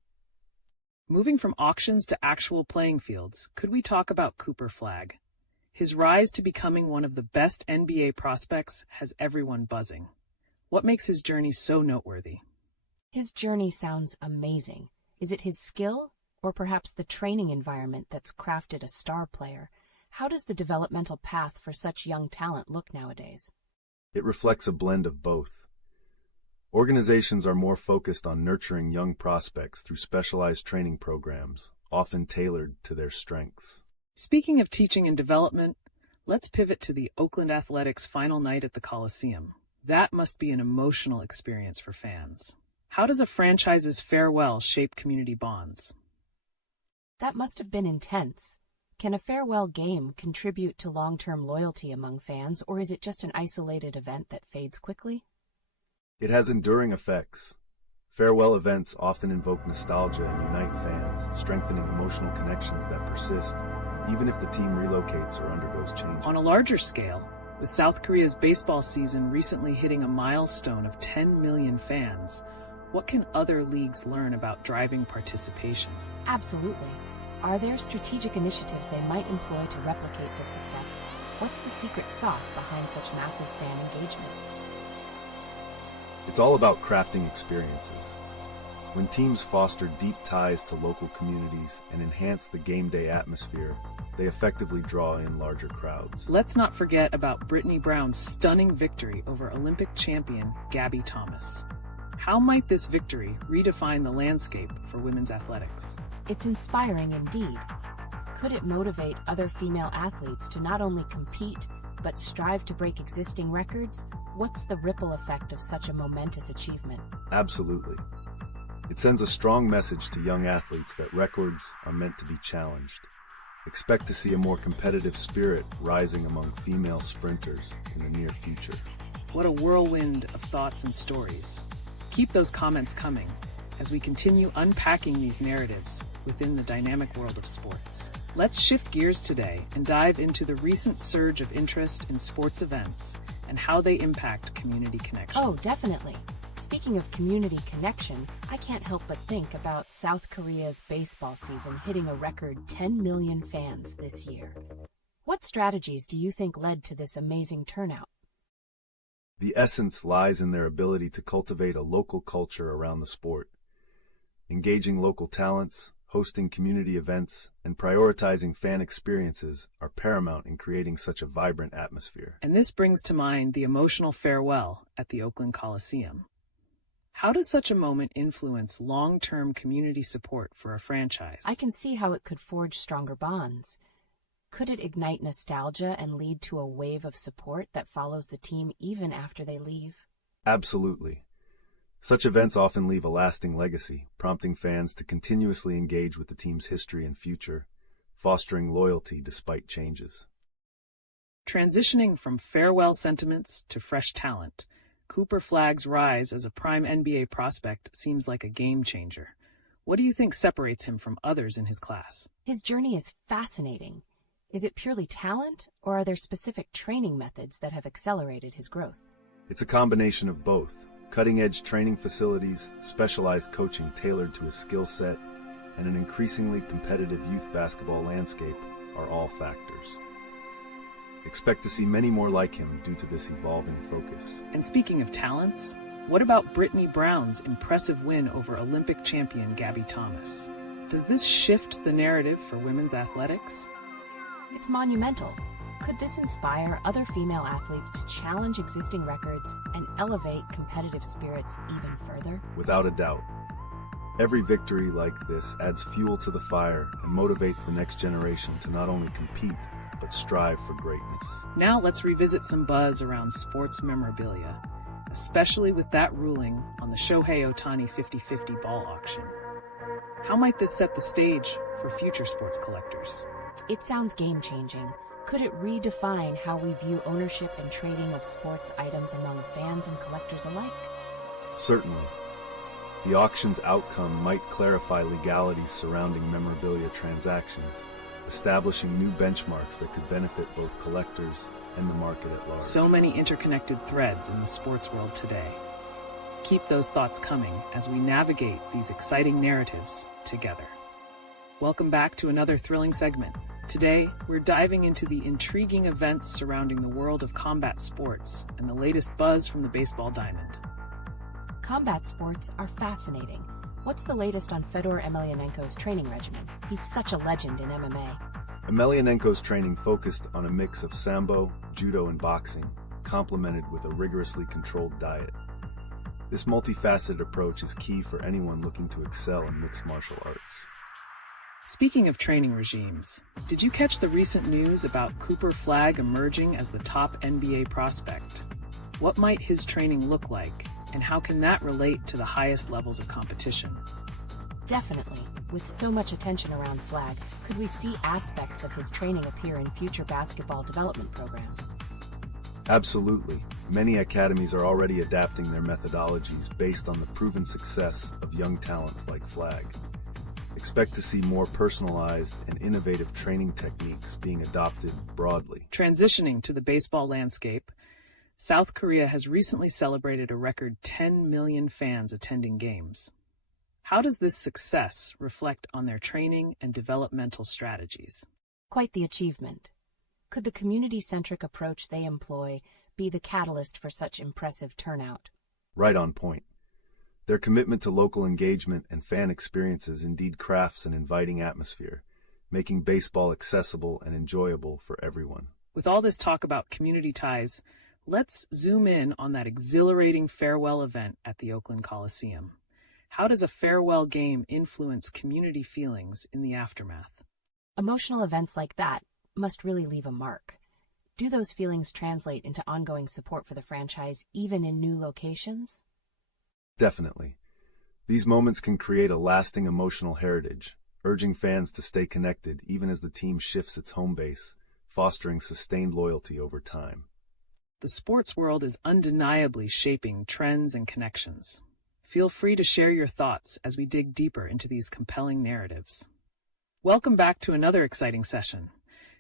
Moving from auctions to actual playing fields, could we talk about Cooper Flagg? His rise to becoming one of the best NBA prospects has everyone buzzing. What makes his journey so noteworthy? His journey sounds amazing. Is it his skill, or perhaps the training environment that's crafted a star player? How does the developmental path for such young talent look nowadays? It reflects a blend of both. Organizations are more focused on nurturing young prospects through specialized training programs, often tailored to their strengths. Speaking of teaching and development, let's pivot to the Oakland Athletics' final night at the Coliseum. That must be an emotional experience for fans. How does a franchise's farewell shape community bonds? That must have been intense. Can a farewell game contribute to long-term loyalty among fans, or is it just an isolated event that fades quickly? It has enduring effects. Farewell events often invoke nostalgia and unite fans, strengthening emotional connections that persist, even if the team relocates or undergoes changes. On a larger scale, with South Korea's baseball season recently hitting a milestone of 10 million fans, what can other leagues learn about driving participation? Absolutely. Are there strategic initiatives they might employ to replicate this success? What's the secret sauce behind such massive fan engagement? It's all about crafting experiences. When teams foster deep ties to local communities and enhance the game day atmosphere, they effectively draw in larger crowds. Let's not forget about Brittany Brown's stunning victory over Olympic champion Gabby Thomas. How might this victory redefine the landscape for women's athletics? It's inspiring indeed. Could it motivate other female athletes to not only compete, but strive to break existing records? What's the ripple effect of such a momentous achievement? Absolutely. It sends a strong message to young athletes that records are meant to be challenged. Expect to see a more competitive spirit rising among female sprinters in the near future. What a whirlwind of thoughts and stories. Keep those comments coming as we continue unpacking these narratives within the dynamic world of sports. Let's shift gears today and dive into the recent surge of interest in sports events and how they impact community connections. Oh, definitely. Speaking of community connection, I can't help but think about South Korea's baseball season hitting a record 10 million fans this year. What strategies do you think led to this amazing turnout? The essence lies in their ability to cultivate a local culture around the sport. Engaging local talents, hosting community events, and prioritizing fan experiences are paramount in creating such a vibrant atmosphere. And this brings to mind the emotional farewell at the Oakland Coliseum. How does such a moment influence long-term community support for a franchise? I can see how it could forge stronger bonds. Could it ignite nostalgia and lead to a wave of support that follows the team even after they leave? Absolutely. Such events often leave a lasting legacy, prompting fans to continuously engage with the team's history and future, fostering loyalty despite changes. Transitioning from farewell sentiments to fresh talent, Cooper Flagg's rise as a prime NBA prospect seems like a game changer. What do you think separates him from others in his class? His journey is fascinating. Is it purely talent, or are there specific training methods that have accelerated his growth? It's a combination of both. Cutting-edge training facilities, specialized coaching tailored to his skill set, and an increasingly competitive youth basketball landscape are all factors. Expect to see many more like him due to this evolving focus. And speaking of talents, what about Brittany Brown's impressive win over Olympic champion Gabby Thomas? Does this shift the narrative for women's athletics? It's monumental. Could this inspire other female athletes to challenge existing records and elevate competitive spirits even further? Without a doubt. Every victory like this adds fuel to the fire and motivates the next generation to not only compete, but strive for greatness. Now let's revisit some buzz around sports memorabilia, especially with that ruling on the Shohei Ohtani 50-50 ball auction. How might this set the stage for future sports collectors? It sounds game-changing. Could it redefine how we view ownership and trading of sports items among fans and collectors alike? Certainly. The auction's outcome might clarify legalities surrounding memorabilia transactions, establishing new benchmarks that could benefit both collectors and the market at large. So many interconnected threads in the sports world today. Keep those thoughts coming as we navigate these exciting narratives together. Welcome back to another thrilling segment. Today, we're diving into the intriguing events surrounding the world of combat sports and the latest buzz from the baseball diamond. Combat sports are fascinating. What's the latest on Fedor Emelianenko's training regimen? He's such a legend in MMA. Emelianenko's training focused on a mix of sambo, judo, and boxing, complemented with a rigorously controlled diet. This multifaceted approach is key for anyone looking to excel in mixed martial arts. Speaking of training regimes, did you catch the recent news about Cooper Flagg emerging as the top NBA prospect? What might his training look like, and how can that relate to the highest levels of competition? Definitely. With so much attention around Flagg, could we see aspects of his training appear in future basketball development programs? Absolutely. Many academies are already adapting their methodologies based on the proven success of young talents like Flagg. Expect to see more personalized and innovative training techniques being adopted broadly. Transitioning to the baseball landscape, South Korea has recently celebrated a record 10 million fans attending games. How does this success reflect on their training and developmental strategies? Quite the achievement. Could the community-centric approach they employ be the catalyst for such impressive turnout? Right on point. Their commitment to local engagement and fan experiences indeed crafts an inviting atmosphere, making baseball accessible and enjoyable for everyone. With all this talk about community ties, let's zoom in on that exhilarating farewell event at the Oakland Coliseum. How does a farewell game influence community feelings in the aftermath? Emotional events like that must really leave a mark. Do those feelings translate into ongoing support for the franchise, even in new locations? Definitely. These moments can create a lasting emotional heritage, urging fans to stay connected even as the team shifts its home base, fostering sustained loyalty over time. The sports world is undeniably shaping trends and connections. Feel free to share your thoughts as we dig deeper into these compelling narratives. Welcome back to another exciting session.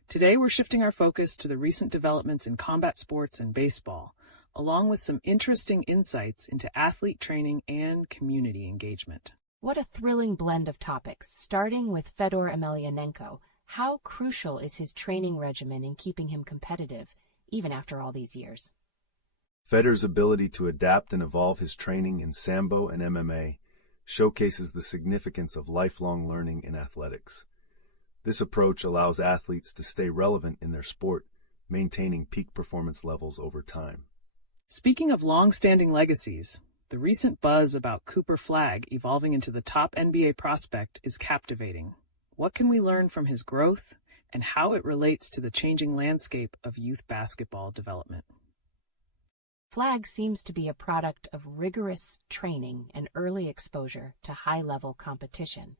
Today we're shifting our focus to the recent developments in combat sports and baseball, along with some interesting insights into athlete training and community engagement. What a thrilling blend of topics, starting with Fedor Emelianenko. How crucial is his training regimen in keeping him competitive, even after all these years? Fedor's ability to adapt and evolve his training in Sambo and MMA showcases the significance of lifelong learning in athletics. This approach allows athletes to stay relevant in their sport, maintaining peak performance levels over time. Speaking of long-standing legacies, the recent buzz about Cooper Flagg evolving into the top NBA prospect is captivating. What can we learn from his growth and how it relates to the changing landscape of youth basketball development? Flagg seems to be a product of rigorous training and early exposure to high-level competition.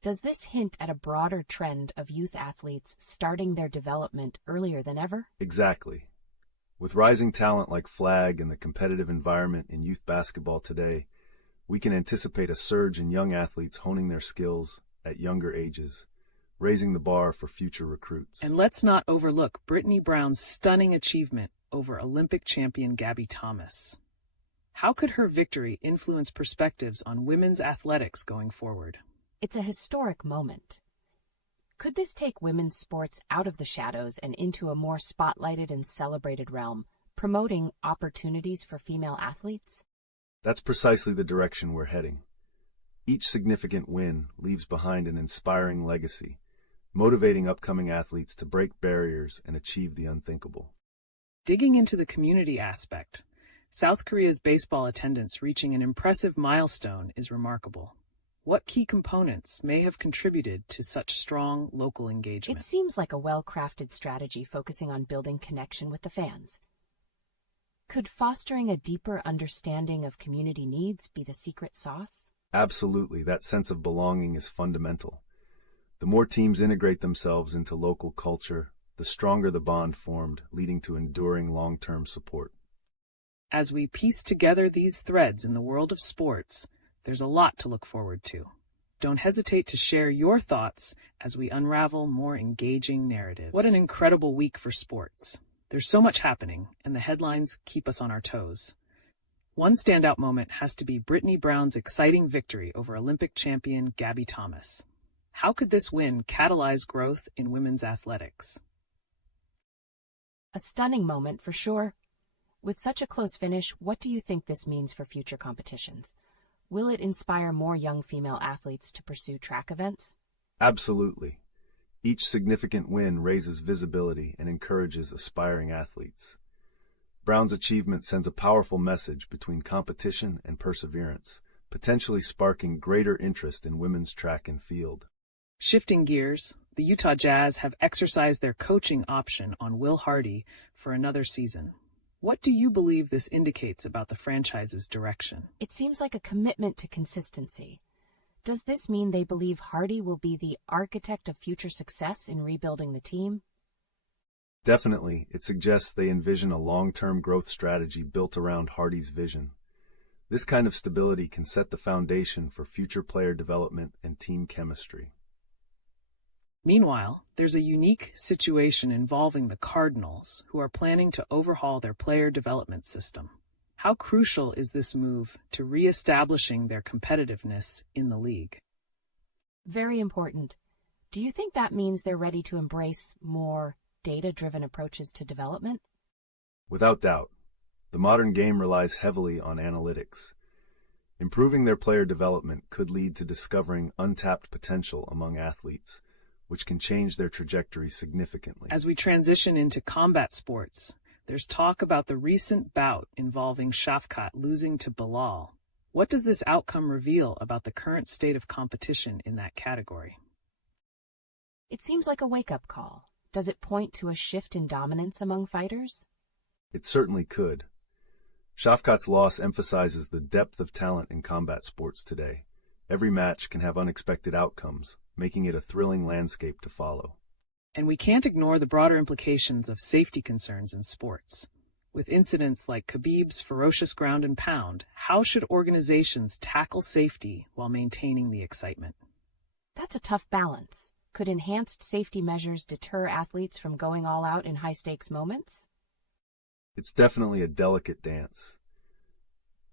Does this hint at a broader trend of youth athletes starting their development earlier than ever? Exactly. With rising talent like Flagg and the competitive environment in youth basketball today, we can anticipate a surge in young athletes honing their skills at younger ages, raising the bar for future recruits. And let's not overlook Brittany Brown's stunning achievement over Olympic champion Gabby Thomas. How could her victory influence perspectives on women's athletics going forward? It's a historic moment. Could this take women's sports out of the shadows and into a more spotlighted and celebrated realm, promoting opportunities for female athletes? That's precisely the direction we're heading. Each significant win leaves behind an inspiring legacy, motivating upcoming athletes to break barriers and achieve the unthinkable. Digging into the community aspect, South Korea's baseball attendance reaching an impressive milestone is remarkable. What key components may have contributed to such strong local engagement? It seems like a well-crafted strategy focusing on building connection with the fans. Could fostering a deeper understanding of community needs be the secret sauce? Absolutely, that sense of belonging is fundamental. The more teams integrate themselves into local culture, the stronger the bond formed, leading to enduring long-term support. As we piece together these threads in the world of sports, there's a lot to look forward to. Don't hesitate to share your thoughts as we unravel more engaging narratives. What an incredible week for sports. There's so much happening, and the headlines keep us on our toes. One standout moment has to be Brittany Brown's exciting victory over Olympic champion Gabby Thomas. How could this win catalyze growth in women's athletics? A stunning moment for sure. With such a close finish, what do you think this means for future competitions? Will it inspire more young female athletes to pursue track events? Absolutely. Each significant win raises visibility and encourages aspiring athletes. Brown's achievement sends a powerful message between competition and perseverance, potentially sparking greater interest in women's track and field. Shifting gears, the Utah Jazz have exercised their coaching option on Will Hardy for another season. What do you believe this indicates about the franchise's direction? It seems like a commitment to consistency. Does this mean they believe Hardy will be the architect of future success in rebuilding the team? Definitely, it suggests they envision a long-term growth strategy built around Hardy's vision. This kind of stability can set the foundation for future player development and team chemistry. Meanwhile, there's a unique situation involving the Cardinals, who are planning to overhaul their player development system. How crucial is this move to re-establishing their competitiveness in the league? Very important. Do you think that means they're ready to embrace more data-driven approaches to development? Without doubt, the modern game relies heavily on analytics. Improving their player development could lead to discovering untapped potential among athletes, which can change their trajectory significantly. As we transition into combat sports, there's talk about the recent bout involving Shafkat losing to Bilal. What does this outcome reveal about the current state of competition in that category? It seems like a wake-up call. Does it point to a shift in dominance among fighters? It certainly could. Shafkat's loss emphasizes the depth of talent in combat sports today. Every match can have unexpected outcomes, making it a thrilling landscape to follow. And we can't ignore the broader implications of safety concerns in sports. With incidents like Khabib's ferocious ground and pound, how should organizations tackle safety while maintaining the excitement? That's a tough balance. Could enhanced safety measures deter athletes from going all out in high-stakes moments? It's definitely a delicate dance.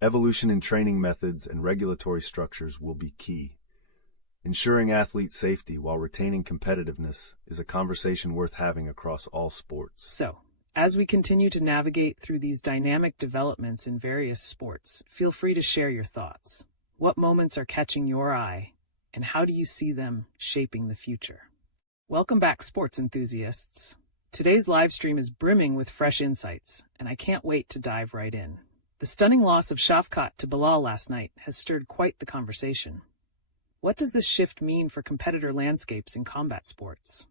Evolution in training methods and regulatory structures will be key. Ensuring athlete safety while retaining competitiveness is a conversation worth having across all sports. So, as we continue to navigate through these dynamic developments in various sports, feel free to share your thoughts. What moments are catching your eye, and how do you see them shaping the future? Welcome back, sports enthusiasts. Today's live stream is brimming with fresh insights, and I can't wait to dive right in. The stunning loss of Shafkat to Bilal last night has stirred quite the conversation. What does this shift mean for competitor landscapes in combat sports?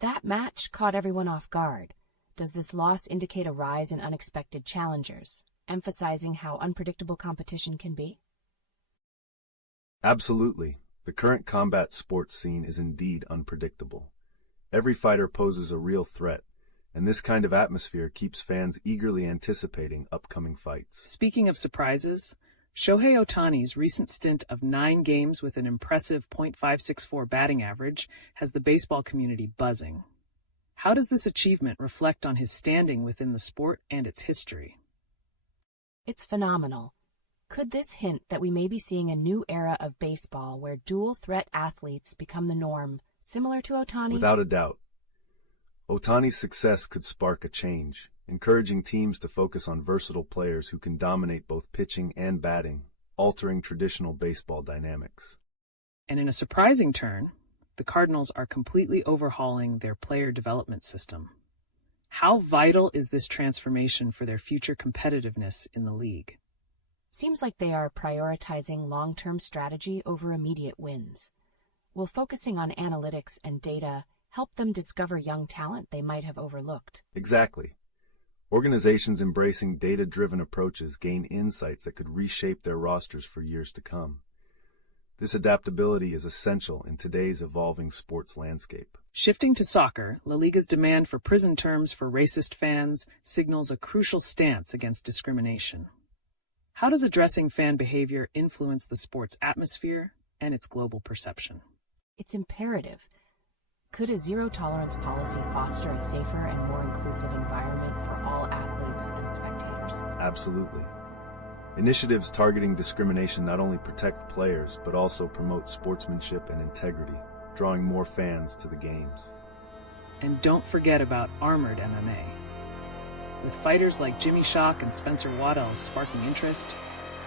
That match caught everyone off guard. Does this loss indicate a rise in unexpected challengers, emphasizing how unpredictable competition can be? Absolutely. The current combat sports scene is indeed unpredictable. Every fighter poses a real threat, and this kind of atmosphere keeps fans eagerly anticipating upcoming fights. Speaking of surprises, Shohei Ohtani's recent stint of 9 games with an impressive .564 batting average has the baseball community buzzing. How does this achievement reflect on his standing within the sport and its history? It's phenomenal. Could this hint that we may be seeing a new era of baseball where dual-threat athletes become the norm, similar to Ohtani? Without a doubt. Ohtani's success could spark a change, encouraging teams to focus on versatile players who can dominate both pitching and batting. altering traditional baseball dynamics. And in a surprising turn, the Cardinals are completely overhauling their player development system. How vital is this transformation for their future competitiveness in the league? Seems like they are prioritizing long-term strategy over immediate wins. Will focusing on analytics and data help them discover young talent they might have overlooked? Exactly. Organizations embracing data-driven approaches gain insights that could reshape their rosters for years to come. This adaptability is essential in today's evolving sports landscape. Shifting to soccer, La Liga's demand for prison terms for racist fans signals a crucial stance against discrimination. How does addressing fan behavior influence the sport's atmosphere and its global perception? It's imperative. Could a zero-tolerance policy foster a safer and more inclusive environment for all athletes and spectators? Absolutely. Initiatives targeting discrimination not only protect players, but also promote sportsmanship and integrity, drawing more fans to the games. And don't forget about armored MMA. With fighters like Jimmy Shock and Spencer Waddell sparking interest,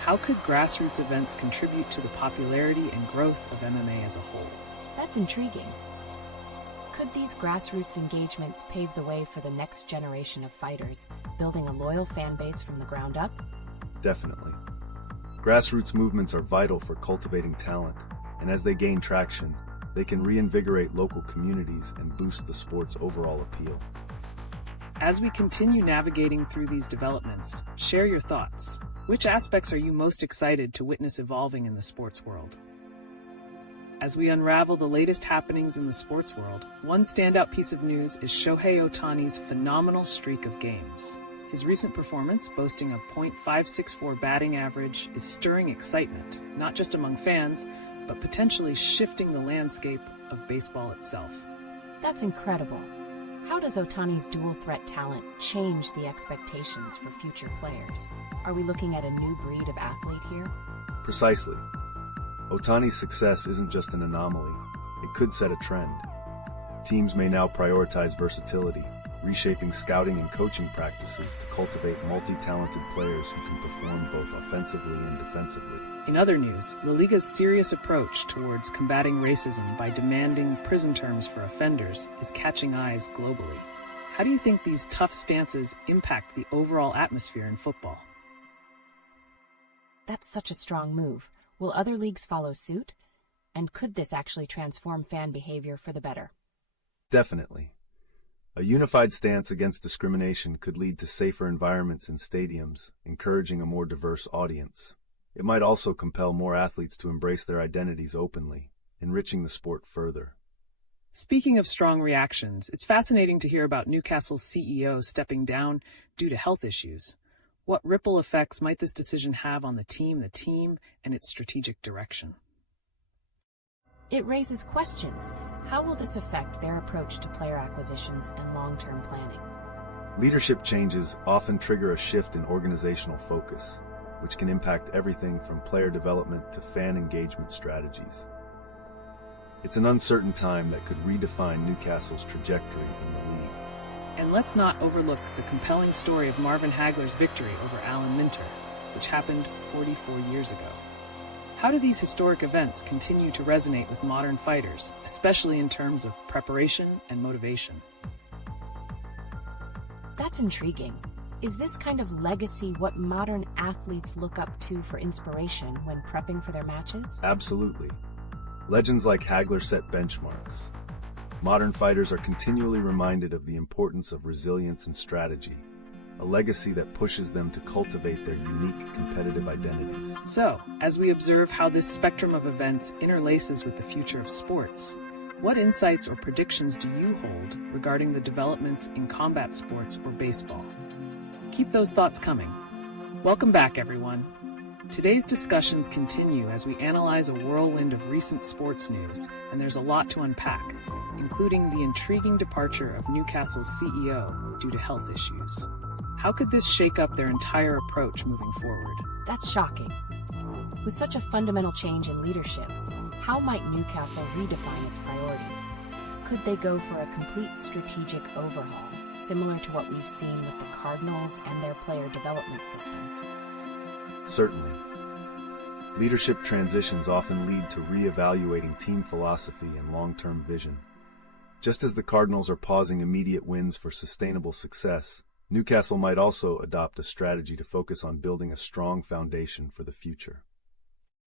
how could grassroots events contribute to the popularity and growth of MMA as a whole? That's intriguing. Could these grassroots engagements pave the way for the next generation of fighters, building a loyal fan base from the ground up? Definitely. Grassroots movements are vital for cultivating talent, and as they gain traction, they can reinvigorate local communities and boost the sport's overall appeal. As we continue navigating through these developments, share your thoughts. Which aspects are you most excited to witness evolving in the sports world? As we unravel the latest happenings in the sports world, one standout piece of news is Shohei Ohtani's phenomenal streak of games. His recent performance, boasting a .564 batting average, is stirring excitement, not just among fans, but potentially shifting the landscape of baseball itself. That's incredible. How does Ohtani's dual-threat talent change the expectations for future players? Are we looking at a new breed of athlete here? Precisely. Ohtani's success isn't just an anomaly. It could set a trend. Teams may now prioritize versatility, reshaping scouting and coaching practices to cultivate multi-talented players who can perform both offensively and defensively. In other news, La Liga's serious approach towards combating racism by demanding prison terms for offenders is catching eyes globally. How do you think these tough stances impact the overall atmosphere in football? That's such a strong move. Will other leagues follow suit? And could this actually transform fan behavior for the better? Definitely. A unified stance against discrimination could lead to safer environments in stadiums, encouraging a more diverse audience. It might also compel more athletes to embrace their identities openly, enriching the sport further. Speaking of strong reactions, it's fascinating to hear about Newcastle's CEO stepping down due to health issues. What ripple effects might this decision have on the team, and its strategic direction? It raises questions. How will this affect their approach to player acquisitions and long-term planning? Leadership changes often trigger a shift in organizational focus, which can impact everything from player development to fan engagement strategies. It's an uncertain time that could redefine Newcastle's trajectory in the league. And let's not overlook the compelling story of Marvin Hagler's victory over Alan Minter, which happened 44 years ago. How do these historic events continue to resonate with modern fighters, especially in terms of preparation and motivation? That's intriguing. Is this kind of legacy what modern athletes look up to for inspiration when prepping for their matches? Absolutely. Legends like Hagler set benchmarks. Modern fighters are continually reminded of the importance of resilience and strategy, a legacy that pushes them to cultivate their unique competitive identities. So, as we observe how this spectrum of events interlaces with the future of sports, what insights or predictions do you hold regarding the developments in combat sports or baseball? Keep those thoughts coming. Welcome back, everyone. Today's discussions continue as we analyze a whirlwind of recent sports news, and there's a lot to unpack, including the intriguing departure of Newcastle's CEO due to health issues. How could this shake up their entire approach moving forward? That's shocking. With such a fundamental change in leadership, how might Newcastle redefine its priorities? Could they go for a complete strategic overhaul, similar to what we've seen with the Cardinals and their player development system? Certainly. Leadership transitions often lead to re-evaluating team philosophy and long-term vision. Just as the Cardinals are pausing immediate wins for sustainable success, Newcastle might also adopt a strategy to focus on building a strong foundation for the future.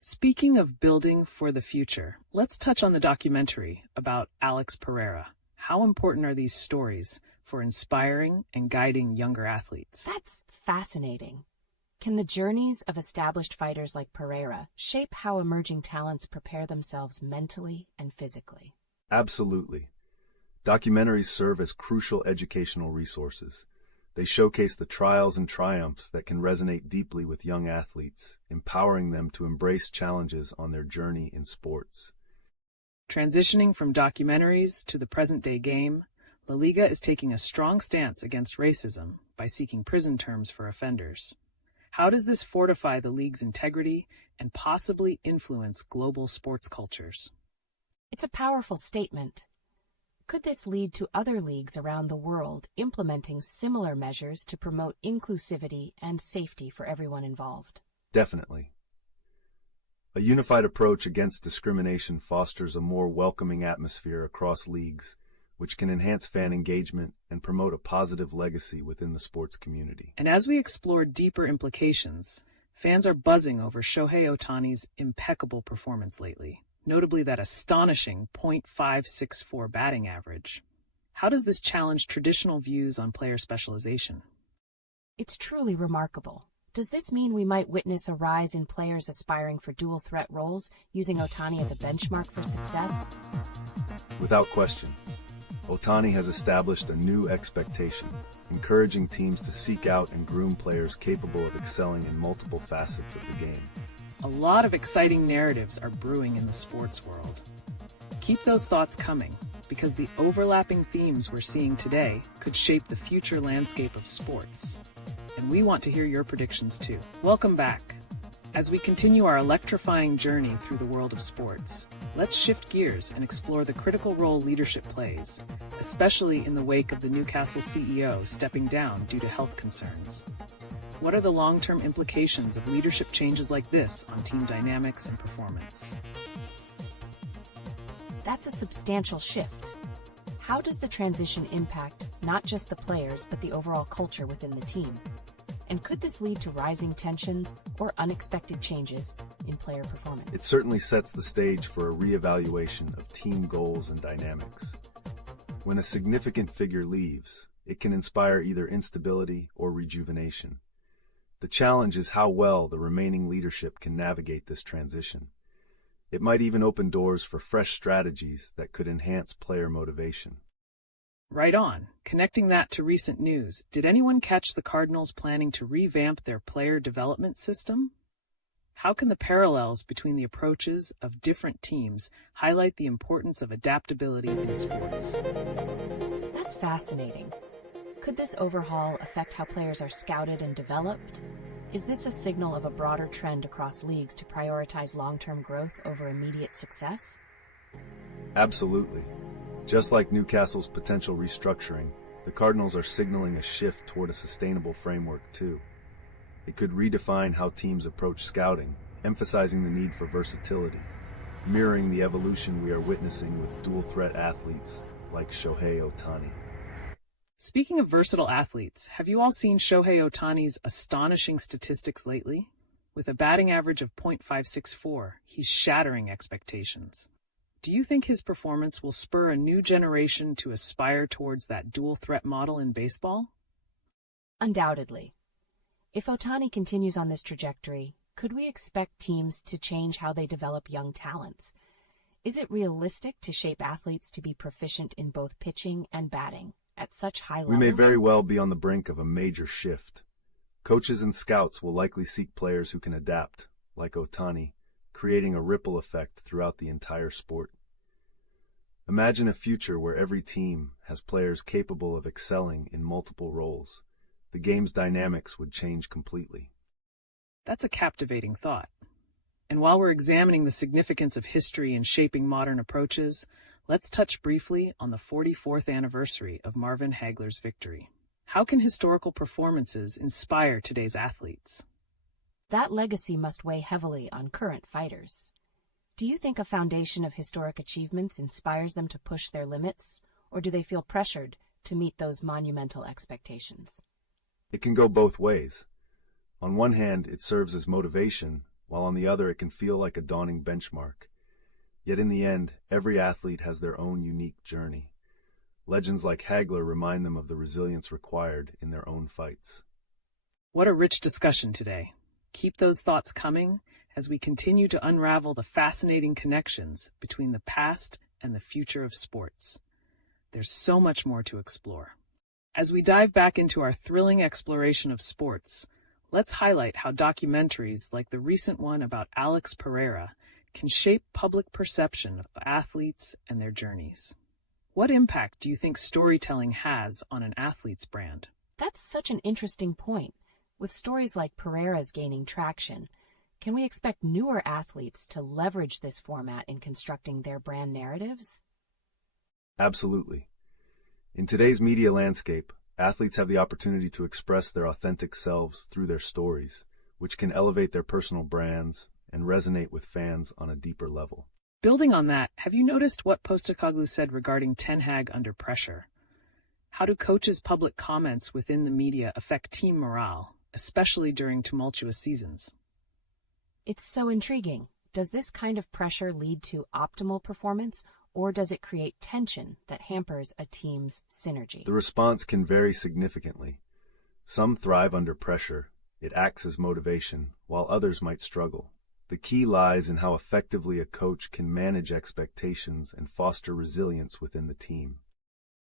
Speaking of building for the future, let's touch on the documentary about Alex Pereira. How important are these stories for inspiring and guiding younger athletes? That's fascinating. Can the journeys of established fighters like Pereira shape how emerging talents prepare themselves mentally and physically? Absolutely. Documentaries serve as crucial educational resources. They showcase the trials and triumphs that can resonate deeply with young athletes, empowering them to embrace challenges on their journey in sports. Transitioning from documentaries to the present-day game, La Liga is taking a strong stance against racism by seeking prison terms for offenders. How does this fortify the league's integrity and possibly influence global sports cultures? It's a powerful statement. Could this lead to other leagues around the world implementing similar measures to promote inclusivity and safety for everyone involved? Definitely. A unified approach against discrimination fosters a more welcoming atmosphere across leagues, which can enhance fan engagement and promote a positive legacy within the sports community. And as we explore deeper implications, fans are buzzing over Shohei Ohtani's impeccable performance lately, notably that astonishing .564 batting average. How does this challenge traditional views on player specialization? It's truly remarkable. Does this mean we might witness a rise in players aspiring for dual-threat roles, using Ohtani as a benchmark for success? Without question, Ohtani has established a new expectation, encouraging teams to seek out and groom players capable of excelling in multiple facets of the game. A lot of exciting narratives are brewing in the sports world. Keep those thoughts coming, because the overlapping themes we're seeing today could shape the future landscape of sports. And we want to hear your predictions too. Welcome back. As we continue our electrifying journey through the world of sports, let's shift gears and explore the critical role leadership plays, especially in the wake of the Newcastle CEO stepping down due to health concerns. What are the long-term implications of leadership changes like this on team dynamics and performance? That's a substantial shift. How does the transition impact not just the players, but the overall culture within the team? And could this lead to rising tensions or unexpected changes in player performance? It certainly sets the stage for a reevaluation of team goals and dynamics. When a significant figure leaves, it can inspire either instability or rejuvenation. The challenge is how well the remaining leadership can navigate this transition. It might even open doors for fresh strategies that could enhance player motivation. Right on. Connecting that to recent news, did anyone catch the Cardinals planning to revamp their player development system? How can the parallels between the approaches of different teams highlight the importance of adaptability in sports? That's fascinating. Could this overhaul affect how players are scouted and developed? Is this a signal of a broader trend across leagues to prioritize long-term growth over immediate success? Absolutely. Just like Newcastle's potential restructuring, the Cardinals are signaling a shift toward a sustainable framework too. It could redefine how teams approach scouting, emphasizing the need for versatility, mirroring the evolution we are witnessing with dual-threat athletes like Shohei Ohtani. Speaking of versatile athletes, have you all seen Shohei Ohtani's astonishing statistics lately? With a batting average of .564, he's shattering expectations. Do you think his performance will spur a new generation to aspire towards that dual-threat model in baseball? Undoubtedly. If Ohtani continues on this trajectory, could we expect teams to change how they develop young talents? Is it realistic to shape athletes to be proficient in both pitching and batting at such high levels? We may very well be on the brink of a major shift. Coaches and scouts will likely seek players who can adapt, like Ohtani, creating a ripple effect throughout the entire sport. Imagine a future where every team has players capable of excelling in multiple roles. The game's dynamics would change completely. That's a captivating thought. And while we're examining the significance of history in shaping modern approaches, let's touch briefly on the 44th anniversary of Marvin Hagler's victory. How can historical performances inspire today's athletes? That legacy must weigh heavily on current fighters. Do you think a foundation of historic achievements inspires them to push their limits, or do they feel pressured to meet those monumental expectations? It can go both ways. On one hand, it serves as motivation, while on the other it can feel like a daunting benchmark. Yet in the end, every athlete has their own unique journey. Legends like Hagler remind them of the resilience required in their own fights. What a rich discussion today. Keep those thoughts coming as we continue to unravel the fascinating connections between the past and the future of sports. There's so much more to explore. As we dive back into our thrilling exploration of sports, let's highlight how documentaries like the recent one about Alex Pereira can shape public perception of athletes and their journeys. What impact do you think storytelling has on an athlete's brand? That's such an interesting point. With stories like Pereira's gaining traction, can we expect newer athletes to leverage this format in constructing their brand narratives? Absolutely. In today's media landscape, athletes have the opportunity to express their authentic selves through their stories, which can elevate their personal brands and resonate with fans on a deeper level. Building on that, have you noticed what Postecoglou said regarding Ten Hag under pressure? How do coaches' public comments within the media affect team morale, especially during tumultuous seasons? It's so intriguing. Does this kind of pressure lead to optimal performance, or does it create tension that hampers a team's synergy? The response can vary significantly. Some thrive under pressure. It acts as motivation, while others might struggle. The key lies in how effectively a coach can manage expectations and foster resilience within the team.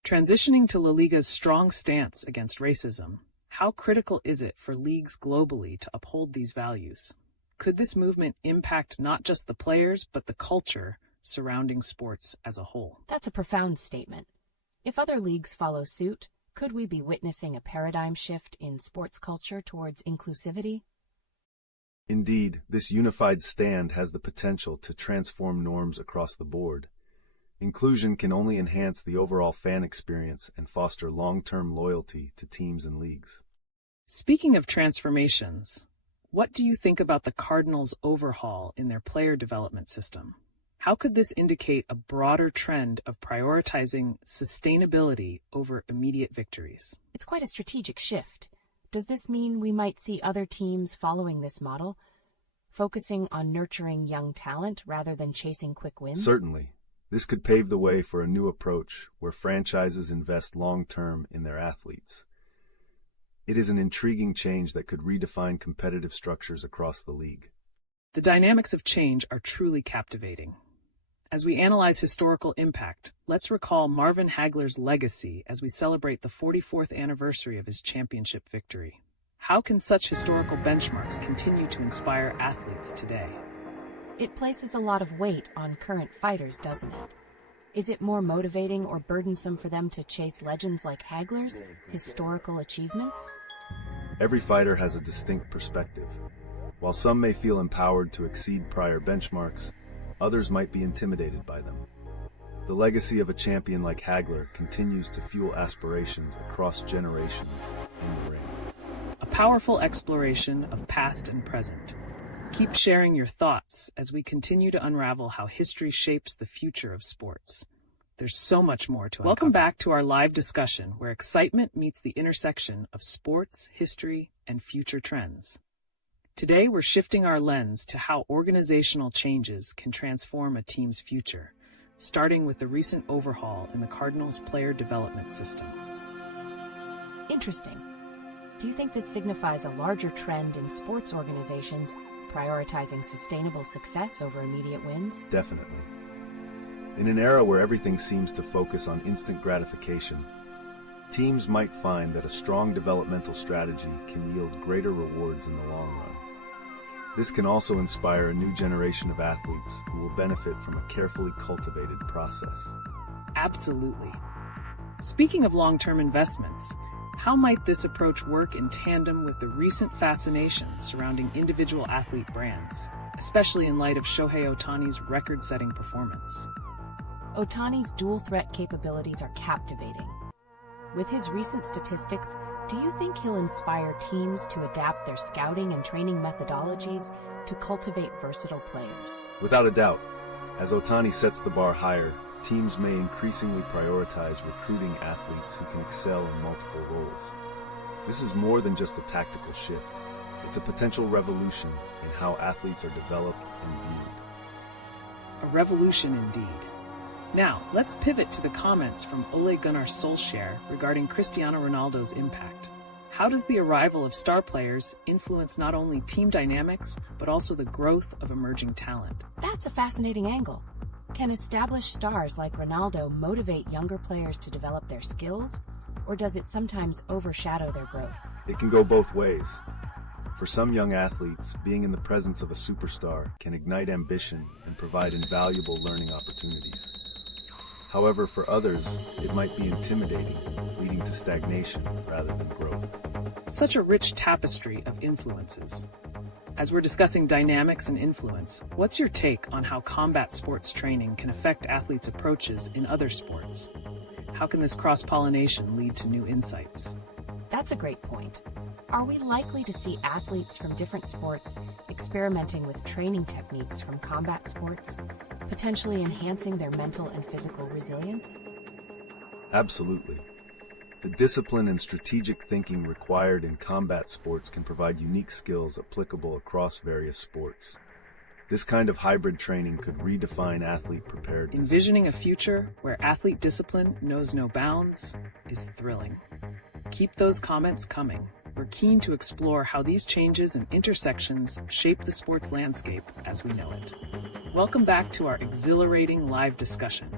Transitioning to La Liga's strong stance against racism, how critical is it for leagues globally to uphold these values? Could this movement impact not just the players, but the culture surrounding sports as a whole? That's a profound statement. If other leagues follow suit, could we be witnessing a paradigm shift in sports culture towards inclusivity? Indeed, this unified stand has the potential to transform norms across the board. Inclusion can only enhance the overall fan experience and foster long-term loyalty to teams and leagues. Speaking of transformations, what do you think about the Cardinals' overhaul in their player development system? How could this indicate a broader trend of prioritizing sustainability over immediate victories? It's quite a strategic shift. Does this mean we might see other teams following this model, focusing on nurturing young talent rather than chasing quick wins? Certainly. This could pave the way for a new approach where franchises invest long-term in their athletes. It is an intriguing change that could redefine competitive structures across the league. The dynamics of change are truly captivating. As we analyze historical impact, let's recall Marvin Hagler's legacy as we celebrate the 44th anniversary of his championship victory. How can such historical benchmarks continue to inspire athletes today? It places a lot of weight on current fighters, doesn't it? Is it more motivating or burdensome for them to chase legends like Hagler's historical achievements? Every fighter has a distinct perspective. While some may feel empowered to exceed prior benchmarks, others might be intimidated by them. The legacy of a champion like Hagler continues to fuel aspirations across generations in the ring. A powerful exploration of past and present. Keep sharing your thoughts as we continue to unravel how history shapes the future of sports. There's so much more to uncover. Welcome back to our live discussion, where excitement meets the intersection of sports, history, and future trends. Today, we're shifting our lens to how organizational changes can transform a team's future, starting with the recent overhaul in the Cardinals' player development system. Interesting. Do you think this signifies a larger trend in sports organizations prioritizing sustainable success over immediate wins? Definitely. In an era where everything seems to focus on instant gratification, teams might find that a strong developmental strategy can yield greater rewards in the long run. This can also inspire a new generation of athletes who will benefit from a carefully cultivated process. Absolutely. Speaking of long-term investments, how might this approach work in tandem with the recent fascination surrounding individual athlete brands, especially in light of Shohei Ohtani's record-setting performance? Ohtani's dual-threat capabilities are captivating. With his recent statistics Do you think he'll inspire teams to adapt their scouting and training methodologies to cultivate versatile players? Without a doubt, as Ohtani sets the bar higher, teams may increasingly prioritize recruiting athletes who can excel in multiple roles. This is more than just a tactical shift. It's a potential revolution in how athletes are developed and viewed. A revolution indeed. Now, let's pivot to the comments from Ole Gunnar Solskjaer regarding Cristiano Ronaldo's impact. How does the arrival of star players influence not only team dynamics, but also the growth of emerging talent? That's a fascinating angle. Can established stars like Ronaldo motivate younger players to develop their skills, or does it sometimes overshadow their growth? It can go both ways. For some young athletes, being in the presence of a superstar can ignite ambition and provide invaluable learning opportunities. However, for others, it might be intimidating, leading to stagnation rather than growth. Such a rich tapestry of influences. As we're discussing dynamics and influence, what's your take on how combat sports training can affect athletes' approaches in other sports? How can this cross-pollination lead to new insights? That's a great point. Are we likely to see athletes from different sports experimenting with training techniques from combat sports, potentially enhancing their mental and physical resilience? Absolutely. The discipline and strategic thinking required in combat sports can provide unique skills applicable across various sports. This kind of hybrid training could redefine athlete preparedness. Envisioning a future where athlete discipline knows no bounds is thrilling. Keep those comments coming. We're keen to explore how these changes and intersections shape the sports landscape as we know it. Welcome back to our exhilarating live discussion.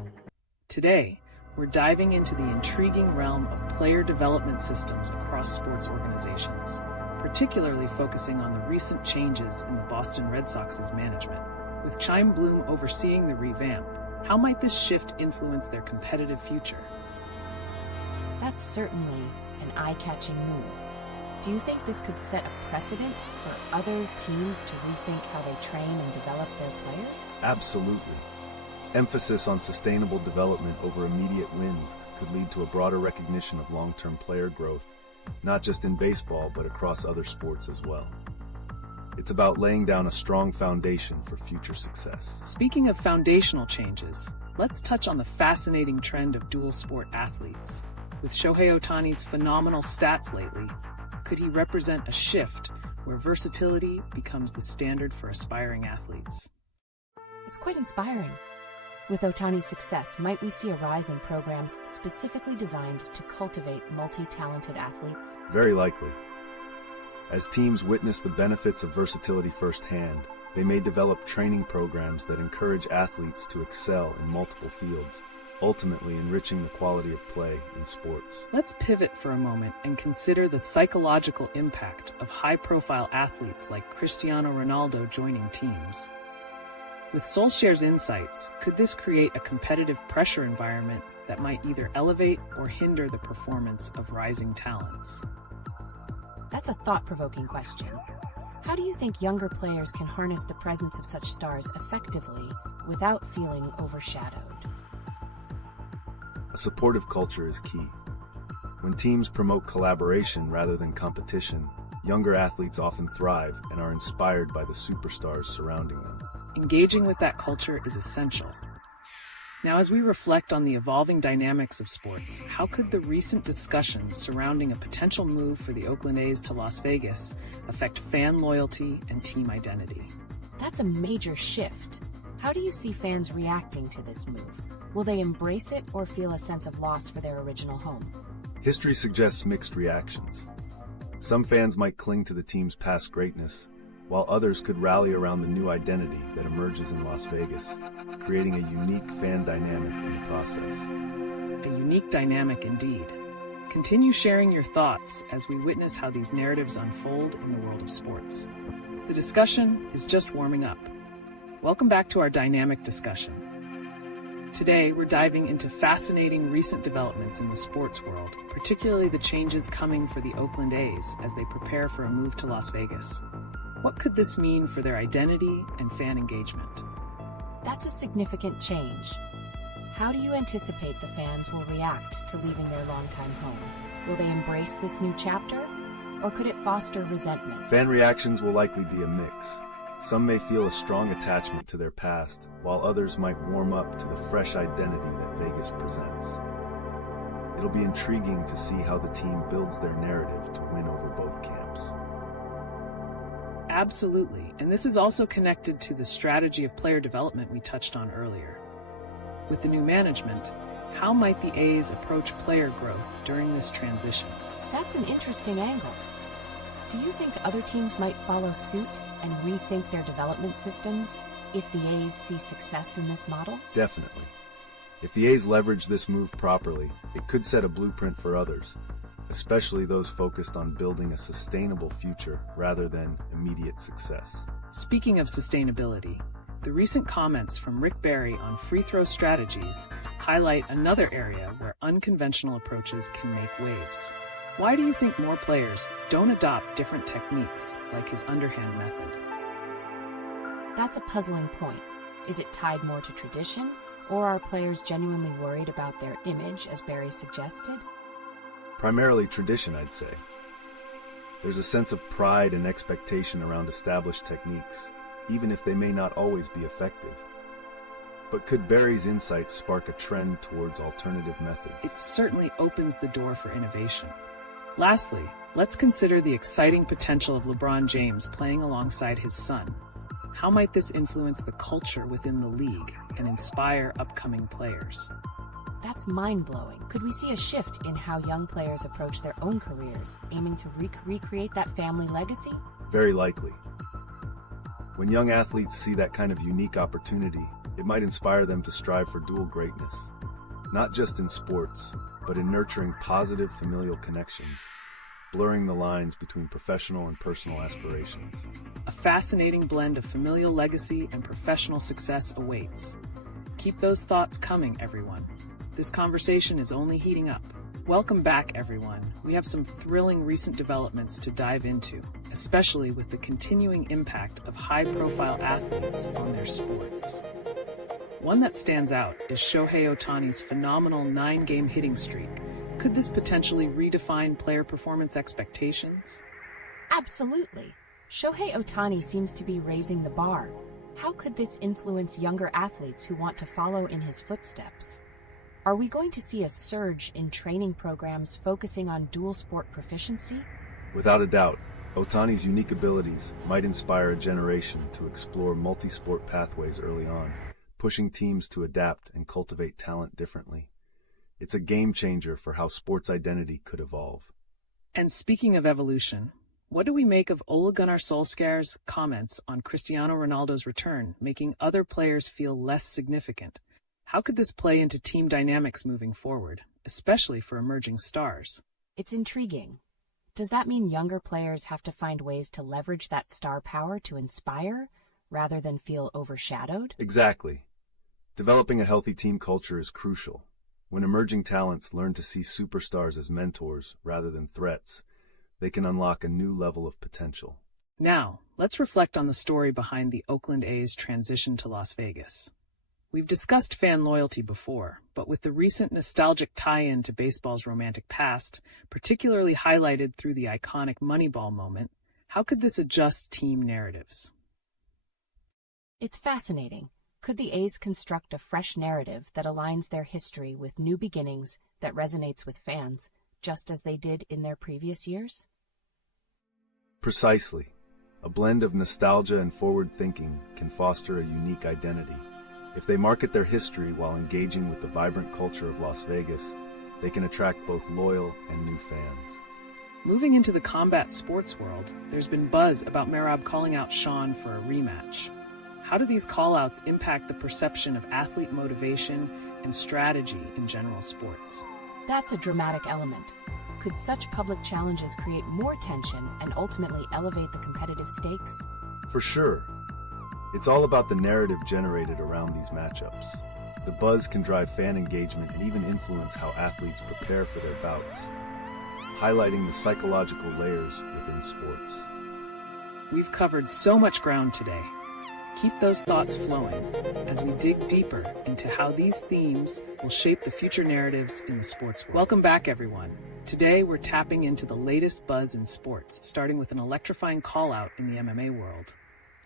Today, we're diving into the intriguing realm of player development systems across sports organizations, particularly focusing on the recent changes in the Boston Red Sox's management. With Chaim Bloom overseeing the revamp, how might this shift influence their competitive future? That's certainly an eye-catching move. Do you think this could set a precedent for other teams to rethink how they train and develop their players? Absolutely. Emphasis on sustainable development over immediate wins could lead to a broader recognition of long-term player growth, not just in baseball, but across other sports as well. It's about laying down a strong foundation for future success. Speaking of foundational changes, let's touch on the fascinating trend of dual sport athletes. With Shohei Ohtani's phenomenal stats lately, could he represent a shift where versatility becomes the standard for aspiring athletes? It's quite inspiring. With Ohtani's success, might we see a rise in programs specifically designed to cultivate multi-talented athletes? Very likely. As teams witness the benefits of versatility firsthand, they may develop training programs that encourage athletes to excel in multiple fields, ultimately enriching the quality of play in sports. Let's pivot for a moment and consider the psychological impact of high-profile athletes like Cristiano Ronaldo joining teams. With Solskjaer's insights, could this create a competitive pressure environment that might either elevate or hinder the performance of rising talents? That's a thought-provoking question. How do you think younger players can harness the presence of such stars effectively without feeling overshadowed? A supportive culture is key. When teams promote collaboration rather than competition, younger athletes often thrive and are inspired by the superstars surrounding them. Engaging with that culture is essential. Now, as we reflect on the evolving dynamics of sports, how could the recent discussions surrounding a potential move for the Oakland A's to Las Vegas affect fan loyalty and team identity? That's a major shift. How do you see fans reacting to this move? Will they embrace it or feel a sense of loss for their original home? History suggests mixed reactions. Some fans might cling to the team's past greatness, while others could rally around the new identity that emerges in Las Vegas, creating a unique fan dynamic in the process. A unique dynamic indeed. Continue sharing your thoughts as we witness how these narratives unfold in the world of sports. The discussion is just warming up. Welcome back to our dynamic discussion. Today, we're diving into fascinating recent developments in the sports world, particularly the changes coming for the Oakland A's as they prepare for a move to Las Vegas. What could this mean for their identity and fan engagement? That's a significant change. How do you anticipate the fans will react to leaving their longtime home? Will they embrace this new chapter, or could it foster resentment? Fan reactions will likely be a mix. Some may feel a strong attachment to their past, while others might warm up to the fresh identity that Vegas presents. It'll be intriguing to see how the team builds their narrative to win over both camps. Absolutely, and this is also connected to the strategy of player development we touched on earlier. With the new management, how might the A's approach player growth during this transition? That's an interesting angle. Do you think other teams might follow suit and rethink their development systems if the A's see success in this model? Definitely. If the A's leverage this move properly, it could set a blueprint for others, especially those focused on building a sustainable future rather than immediate success. Speaking of sustainability, the recent comments from Rick Barry on free throw strategies highlight another area where unconventional approaches can make waves. Why do you think more players don't adopt different techniques like his underhand method? That's a puzzling point. Is it tied more to tradition, or are players genuinely worried about their image, as Barry suggested? Primarily tradition, I'd say. There's a sense of pride and expectation around established techniques, even if they may not always be effective. But could Barry's insights spark a trend towards alternative methods? It certainly opens the door for innovation. Lastly, let's consider the exciting potential of LeBron James playing alongside his son. How might this influence the culture within the league and inspire upcoming players? That's mind-blowing. Could we see a shift in how young players approach their own careers, aiming to recreate that family legacy? Very likely. When young athletes see that kind of unique opportunity, it might inspire them to strive for dual greatness, not just in sports, but in nurturing positive familial connections, blurring the lines between professional and personal aspirations. A fascinating blend of familial legacy and professional success awaits. Keep those thoughts coming, everyone. This conversation is only heating up. Welcome back, everyone. We have some thrilling recent developments to dive into, especially with the continuing impact of high-profile athletes on their sports. One that stands out is Shohei Ohtani's phenomenal 9-game hitting streak. Could this potentially redefine player performance expectations? Absolutely. Shohei Ohtani seems to be raising the bar. How could this influence younger athletes who want to follow in his footsteps? Are we going to see a surge in training programs focusing on dual sport proficiency? Without a doubt, Ohtani's unique abilities might inspire a generation to explore multi-sport pathways early on, pushing teams to adapt and cultivate talent differently. It's a game changer for how sports identity could evolve. And speaking of evolution, what do we make of Ole Gunnar Solskjaer's comments on Cristiano Ronaldo's return, making other players feel less significant? How could this play into team dynamics moving forward, especially for emerging stars? It's intriguing. Does that mean younger players have to find ways to leverage that star power to inspire, rather than feel overshadowed? Exactly. Developing a healthy team culture is crucial. When emerging talents learn to see superstars as mentors rather than threats, they can unlock a new level of potential. Now, let's reflect on the story behind the Oakland A's transition to Las Vegas. We've discussed fan loyalty before, but with the recent nostalgic tie-in to baseball's romantic past, particularly highlighted through the iconic Moneyball moment, how could this adjust team narratives? It's fascinating. Could the A's construct a fresh narrative that aligns their history with new beginnings that resonates with fans, just as they did in their previous years? Precisely. A blend of nostalgia and forward thinking can foster a unique identity. If they market their history while engaging with the vibrant culture of Las Vegas, they can attract both loyal and new fans. Moving into the combat sports world, there's been buzz about Merab calling out Sean for a rematch. How do these call-outs impact the perception of athlete motivation and strategy in general sports? That's a dramatic element. Could such public challenges create more tension and ultimately elevate the competitive stakes? For sure. It's all about the narrative generated around these matchups. The buzz can drive fan engagement and even influence how athletes prepare for their bouts, highlighting the psychological layers within sports. We've covered so much ground today. Keep those thoughts flowing as we dig deeper into how these themes will shape the future narratives in the sports world. Welcome back, everyone. Today, we're tapping into the latest buzz in sports, starting with an electrifying call-out in the MMA world.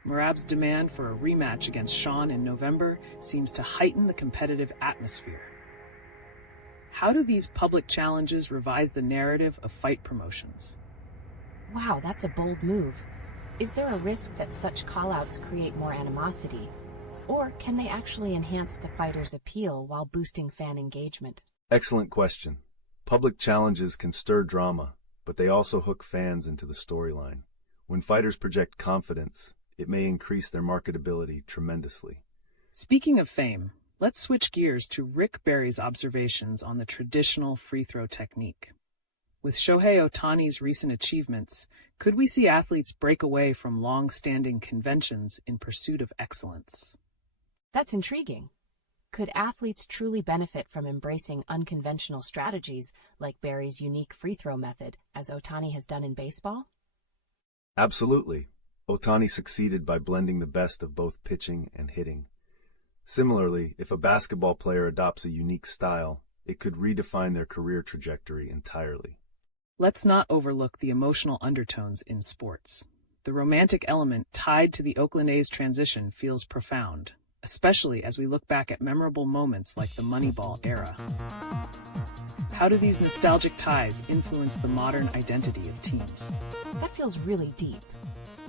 Merab's demand for a rematch against Sean in November seems to heighten the competitive atmosphere. How do these public challenges revise the narrative of fight promotions? Wow, that's a bold move. Is there a risk that such call-outs create more animosity? Or can they actually enhance the fighter's appeal while boosting fan engagement? Excellent question. Public challenges can stir drama, but they also hook fans into the storyline. When fighters project confidence, it may increase their marketability tremendously. Speaking of fame, let's switch gears to Rick Barry's observations on the traditional free throw technique. With Shohei Ohtani's recent achievements, could we see athletes break away from long-standing conventions in pursuit of excellence? That's intriguing. Could athletes truly benefit from embracing unconventional strategies like Barry's unique free throw method, as Ohtani has done in baseball? Absolutely. Ohtani succeeded by blending the best of both pitching and hitting. Similarly, if a basketball player adopts a unique style, it could redefine their career trajectory entirely. Let's not overlook the emotional undertones in sports. The romantic element tied to the Oakland A's transition feels profound, especially as we look back at memorable moments like the Moneyball era. How do these nostalgic ties influence the modern identity of teams? That feels really deep.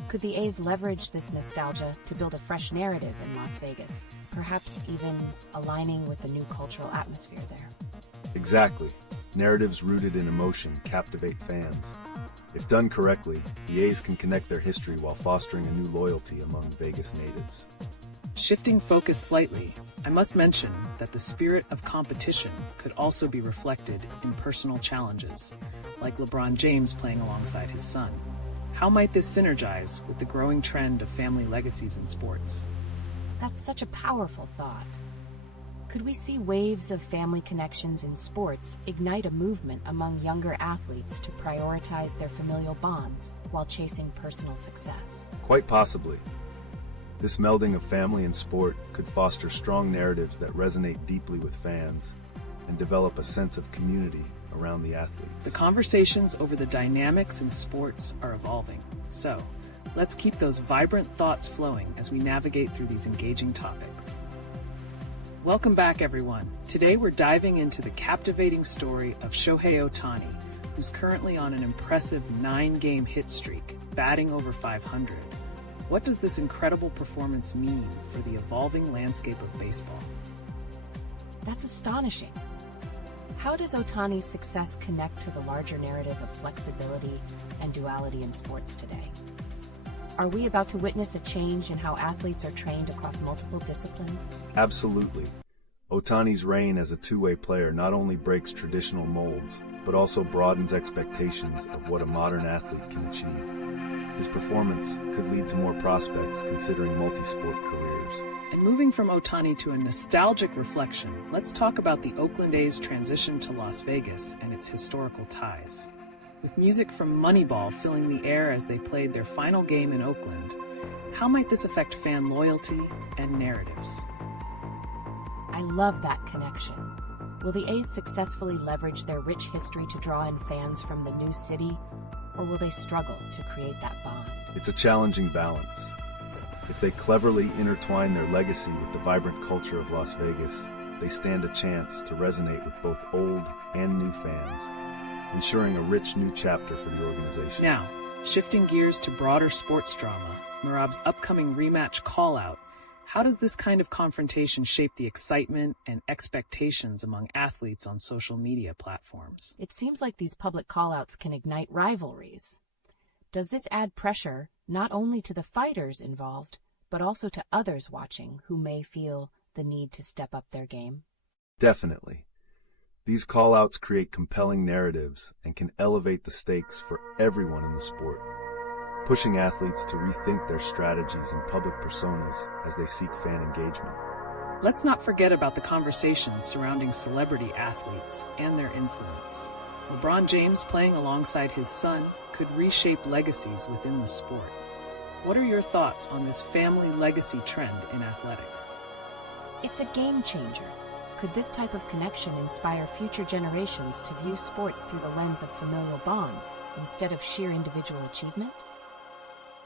Could the A's leverage this nostalgia to build a fresh narrative in Las Vegas, perhaps even aligning with the new cultural atmosphere there? Exactly. Narratives rooted in emotion captivate fans. If done correctly, the A's can connect their history while fostering a new loyalty among Vegas natives. Shifting focus slightly, I must mention that the spirit of competition could also be reflected in personal challenges, like LeBron James playing alongside his son. How might this synergize with the growing trend of family legacies in sports? That's such a powerful thought. Could we see waves of family connections in sports ignite a movement among younger athletes to prioritize their familial bonds while chasing personal success? Quite possibly. This melding of family and sport could foster strong narratives that resonate deeply with fans and develop a sense of community around the athletes. The conversations over the dynamics in sports are evolving, so let's keep those vibrant thoughts flowing as we navigate through these engaging topics. Welcome back, everyone. Today we're diving into the captivating story of Shohei Ohtani, who's currently on an impressive 9-game hit streak, batting over 500. What does this incredible performance mean for the evolving landscape of baseball? That's astonishing. How does Ohtani's success connect to the larger narrative of flexibility and duality in sports today? Are we about to witness a change in how athletes are trained across multiple disciplines? Absolutely. Ohtani's reign as a two-way player not only breaks traditional molds, but also broadens expectations of what a modern athlete can achieve. His performance could lead to more prospects considering multi-sport careers. And moving from Ohtani to a nostalgic reflection, let's talk about the Oakland A's transition to Las Vegas and its historical ties. With music from Moneyball filling the air as they played their final game in Oakland, how might this affect fan loyalty and narratives? I love that connection. Will the A's successfully leverage their rich history to draw in fans from the new city, or will they struggle to create that bond? It's a challenging balance. If they cleverly intertwine their legacy with the vibrant culture of Las Vegas, they stand a chance to resonate with both old and new fans, ensuring a rich new chapter for the organization. Now, shifting gears to broader sports drama, Merab's upcoming rematch call-out, how does this kind of confrontation shape the excitement and expectations among athletes on social media platforms? It seems like these public call-outs can ignite rivalries. Does this add pressure not only to the fighters involved, but also to others watching who may feel the need to step up their game? Definitely. These call-outs create compelling narratives and can elevate the stakes for everyone in the sport, pushing athletes to rethink their strategies and public personas as they seek fan engagement. Let's not forget about the conversations surrounding celebrity athletes and their influence. LeBron James playing alongside his son could reshape legacies within the sport. What are your thoughts on this family legacy trend in athletics? It's a game changer. Could this type of connection inspire future generations to view sports through the lens of familial bonds instead of sheer individual achievement?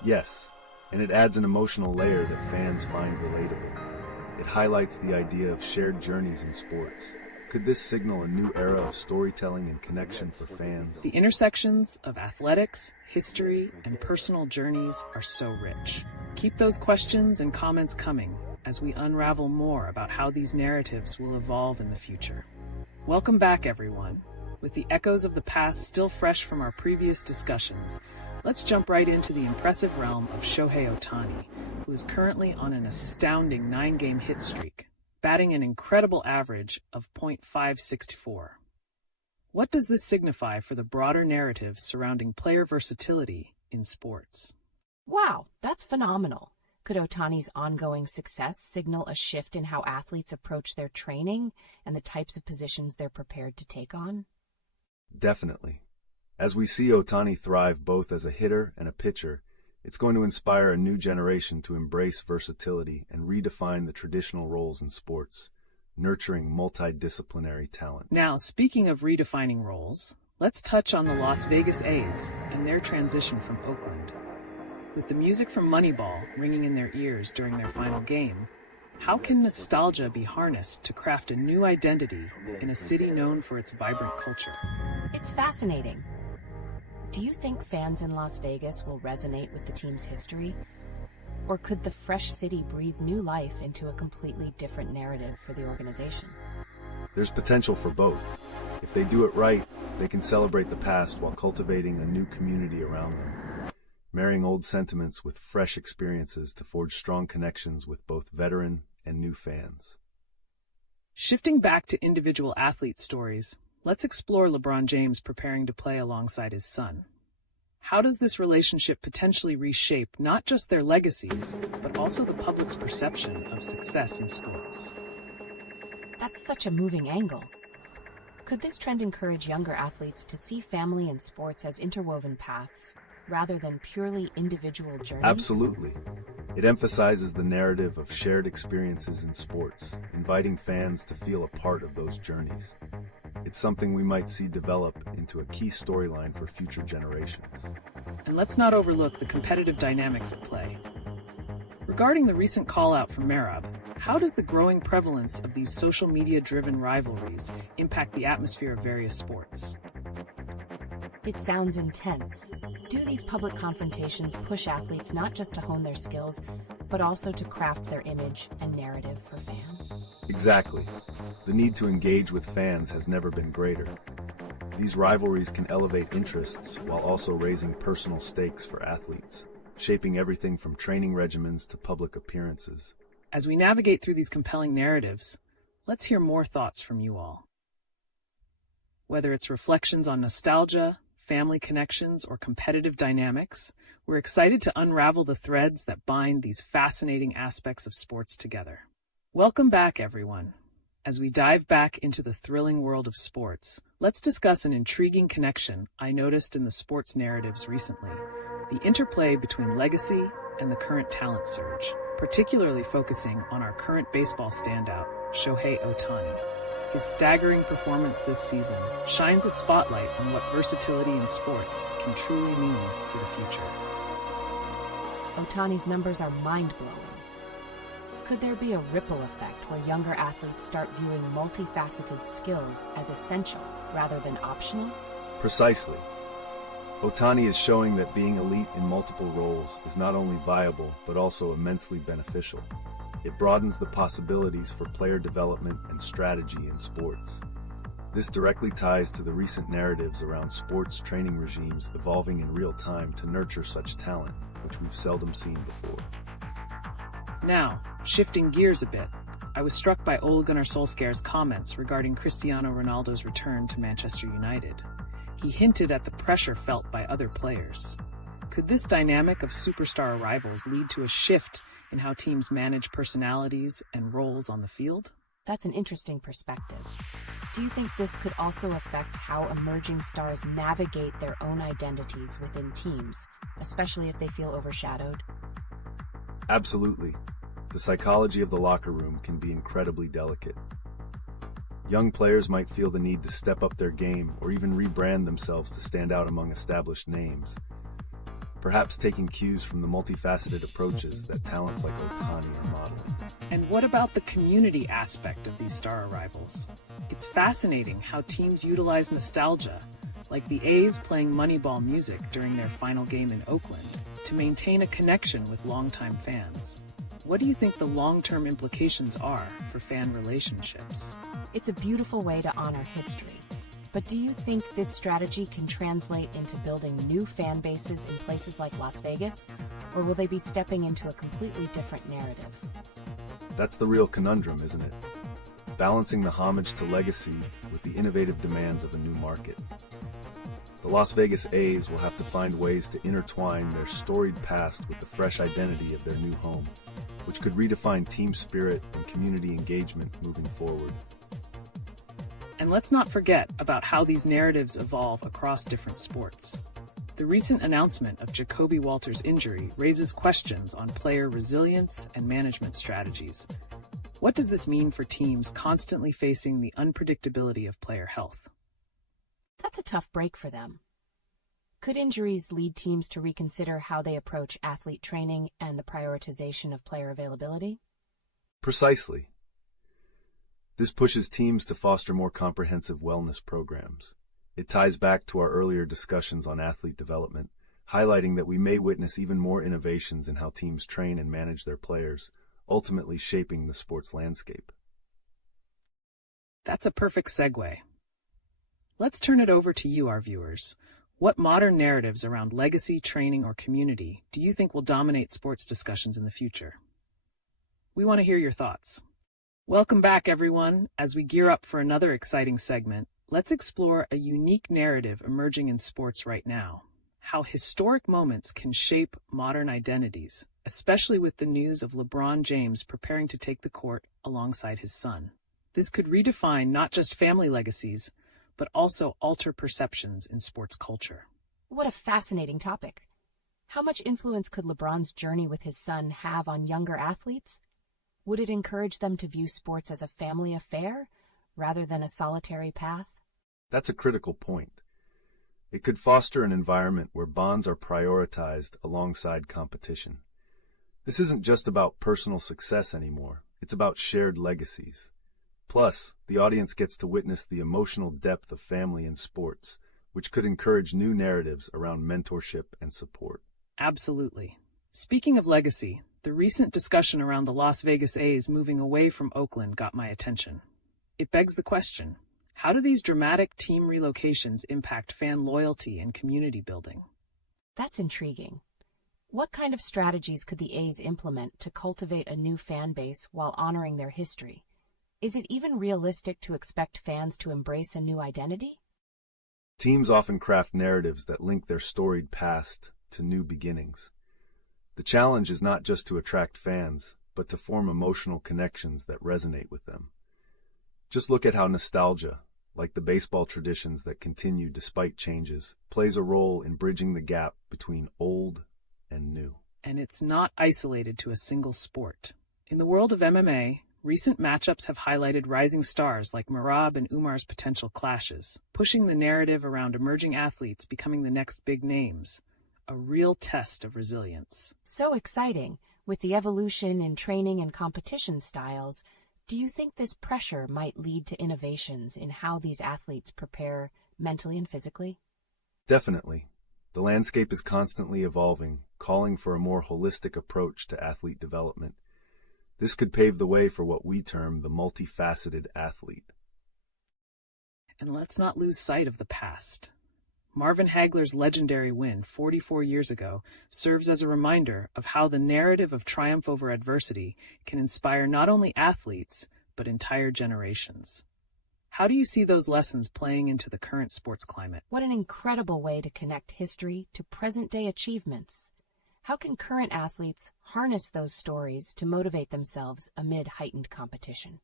Yes, and it adds an emotional layer that fans find relatable. It highlights the idea of shared journeys in sports. Could this signal a new era of storytelling and connection for fans? The intersections of athletics, history, and personal journeys are so rich. Keep those questions and comments coming as we unravel more about how these narratives will evolve in the future. Welcome back, everyone. With the echoes of the past still fresh from our previous discussions, let's jump right into the impressive realm of Shohei Ohtani, who is currently on an astounding 9-game hit streak, batting an incredible average of .564. What does this signify for the broader narrative surrounding player versatility in sports? Wow, that's phenomenal. Could Ohtani's ongoing success signal a shift in how athletes approach their training and the types of positions they're prepared to take on? Definitely. As we see Ohtani thrive both as a hitter and a pitcher, it's going to inspire a new generation to embrace versatility and redefine the traditional roles in sports, nurturing multidisciplinary talent. Now, speaking of redefining roles, let's touch on the Las Vegas A's and their transition from Oakland. With the music from Moneyball ringing in their ears during their final game, how can nostalgia be harnessed to craft a new identity in a city known for its vibrant culture? It's fascinating. Do you think fans in Las Vegas will resonate with the team's history? Or could the fresh city breathe new life into a completely different narrative for the organization? There's potential for both. If they do it right, they can celebrate the past while cultivating a new community around them, marrying old sentiments with fresh experiences to forge strong connections with both veteran and new fans. Shifting back to individual athlete stories, let's explore LeBron James preparing to play alongside his son. How does this relationship potentially reshape not just their legacies, but also the public's perception of success in sports? That's such a moving angle. Could this trend encourage younger athletes to see family and sports as interwoven paths, rather than purely individual journeys? Absolutely. It emphasizes the narrative of shared experiences in sports, inviting fans to feel a part of those journeys. It's something we might see develop into a key storyline for future generations. And let's not overlook the competitive dynamics at play. Regarding the recent call-out from Merab, how does the growing prevalence of these social media-driven rivalries impact the atmosphere of various sports? It sounds intense. Do these public confrontations push athletes not just to hone their skills, but also to craft their image and narrative for fans? Exactly. The need to engage with fans has never been greater. These rivalries can elevate interests while also raising personal stakes for athletes, shaping everything from training regimens to public appearances. As we navigate through these compelling narratives, let's hear more thoughts from you all. Whether it's reflections on nostalgia, family connections, or competitive dynamics, we're excited to unravel the threads that bind these fascinating aspects of sports together. Welcome back, everyone. As we dive back into the thrilling world of sports, let's discuss an intriguing connection I noticed in the sports narratives recently: the interplay between legacy and the current talent surge, particularly focusing on our current baseball standout, Shohei Ohtani. His staggering performance this season shines a spotlight on what versatility in sports can truly mean for the future. Ohtani's numbers are mind-blowing. Could there be a ripple effect where younger athletes start viewing multifaceted skills as essential rather than optional? Precisely. Ohtani is showing that being elite in multiple roles is not only viable, but also immensely beneficial. It broadens the possibilities for player development and strategy in sports. This directly ties to the recent narratives around sports training regimes evolving in real time to nurture such talent, which we've seldom seen before. Now, shifting gears a bit, I was struck by Ole Gunnar Solskjaer's comments regarding Cristiano Ronaldo's return to Manchester United. He hinted at the pressure felt by other players. Could this dynamic of superstar arrivals lead to a shift in how teams manage personalities and roles on the field? That's an interesting perspective. Do you think this could also affect how emerging stars navigate their own identities within teams, especially if they feel overshadowed? Absolutely. The psychology of the locker room can be incredibly delicate. Young players might feel the need to step up their game or even rebrand themselves to stand out among established names, perhaps taking cues from the multifaceted approaches that talents like Ohtani are modeling. And what about the community aspect of these star arrivals? It's fascinating how teams utilize nostalgia, like the A's playing Moneyball music during their final game in Oakland, to maintain a connection with longtime fans. What do you think the long-term implications are for fan relationships? It's a beautiful way to honor history. But do you think this strategy can translate into building new fan bases in places like Las Vegas? Or will they be stepping into a completely different narrative? That's the real conundrum, isn't it? Balancing the homage to legacy with the innovative demands of a new market. The Las Vegas A's will have to find ways to intertwine their storied past with the fresh identity of their new home, which could redefine team spirit and community engagement moving forward. And let's not forget about how these narratives evolve across different sports. The recent announcement of Jacoby Walter's injury raises questions on player resilience and management strategies. What does this mean for teams constantly facing the unpredictability of player health? That's a tough break for them. Could injuries lead teams to reconsider how they approach athlete training and the prioritization of player availability? Precisely. This pushes teams to foster more comprehensive wellness programs. It ties back to our earlier discussions on athlete development, highlighting that we may witness even more innovations in how teams train and manage their players, ultimately shaping the sports landscape. That's a perfect segue. Let's turn it over to you, our viewers. What modern narratives around legacy, training, or community do you think will dominate sports discussions in the future? We want to hear your thoughts. Welcome back, everyone. As we gear up for another exciting segment, let's explore a unique narrative emerging in sports right now. How historic moments can shape modern identities, especially with the news of LeBron James preparing to take the court alongside his son. This could redefine not just family legacies, but also alter perceptions in sports culture. What a fascinating topic. How much influence could LeBron's journey with his son have on younger athletes? Would it encourage them to view sports as a family affair rather than a solitary path? That's a critical point. It could foster an environment where bonds are prioritized alongside competition. This isn't just about personal success anymore. It's about shared legacies. Plus, the audience gets to witness the emotional depth of family in sports, which could encourage new narratives around mentorship and support. Absolutely. Speaking of legacy, the recent discussion around the Las Vegas A's moving away from Oakland got my attention. It begs the question, how do these dramatic team relocations impact fan loyalty and community building? That's intriguing. What kind of strategies could the A's implement to cultivate a new fan base while honoring their history? Is it even realistic to expect fans to embrace a new identity? Teams often craft narratives that link their storied past to new beginnings. The challenge is not just to attract fans, but to form emotional connections that resonate with them. Just look at how nostalgia, like the baseball traditions that continue despite changes, plays a role in bridging the gap between old and new. And it's not isolated to a single sport. In the world of MMA, recent matchups have highlighted rising stars like Merab and Umar's potential clashes, pushing the narrative around emerging athletes becoming the next big names. A real test of resilience. So exciting. With the evolution in training and competition styles, do you think this pressure might lead to innovations in how these athletes prepare mentally and physically? Definitely. The landscape is constantly evolving, calling for a more holistic approach to athlete development. This could pave the way for what we term the multifaceted athlete. And let's not lose sight of the past. Marvin Hagler's legendary win 44 years ago serves as a reminder of how the narrative of triumph over adversity can inspire not only athletes, but entire generations. How do you see those lessons playing into the current sports climate? What an incredible way to connect history to present-day achievements. How can current athletes harness those stories to motivate themselves amid heightened competition?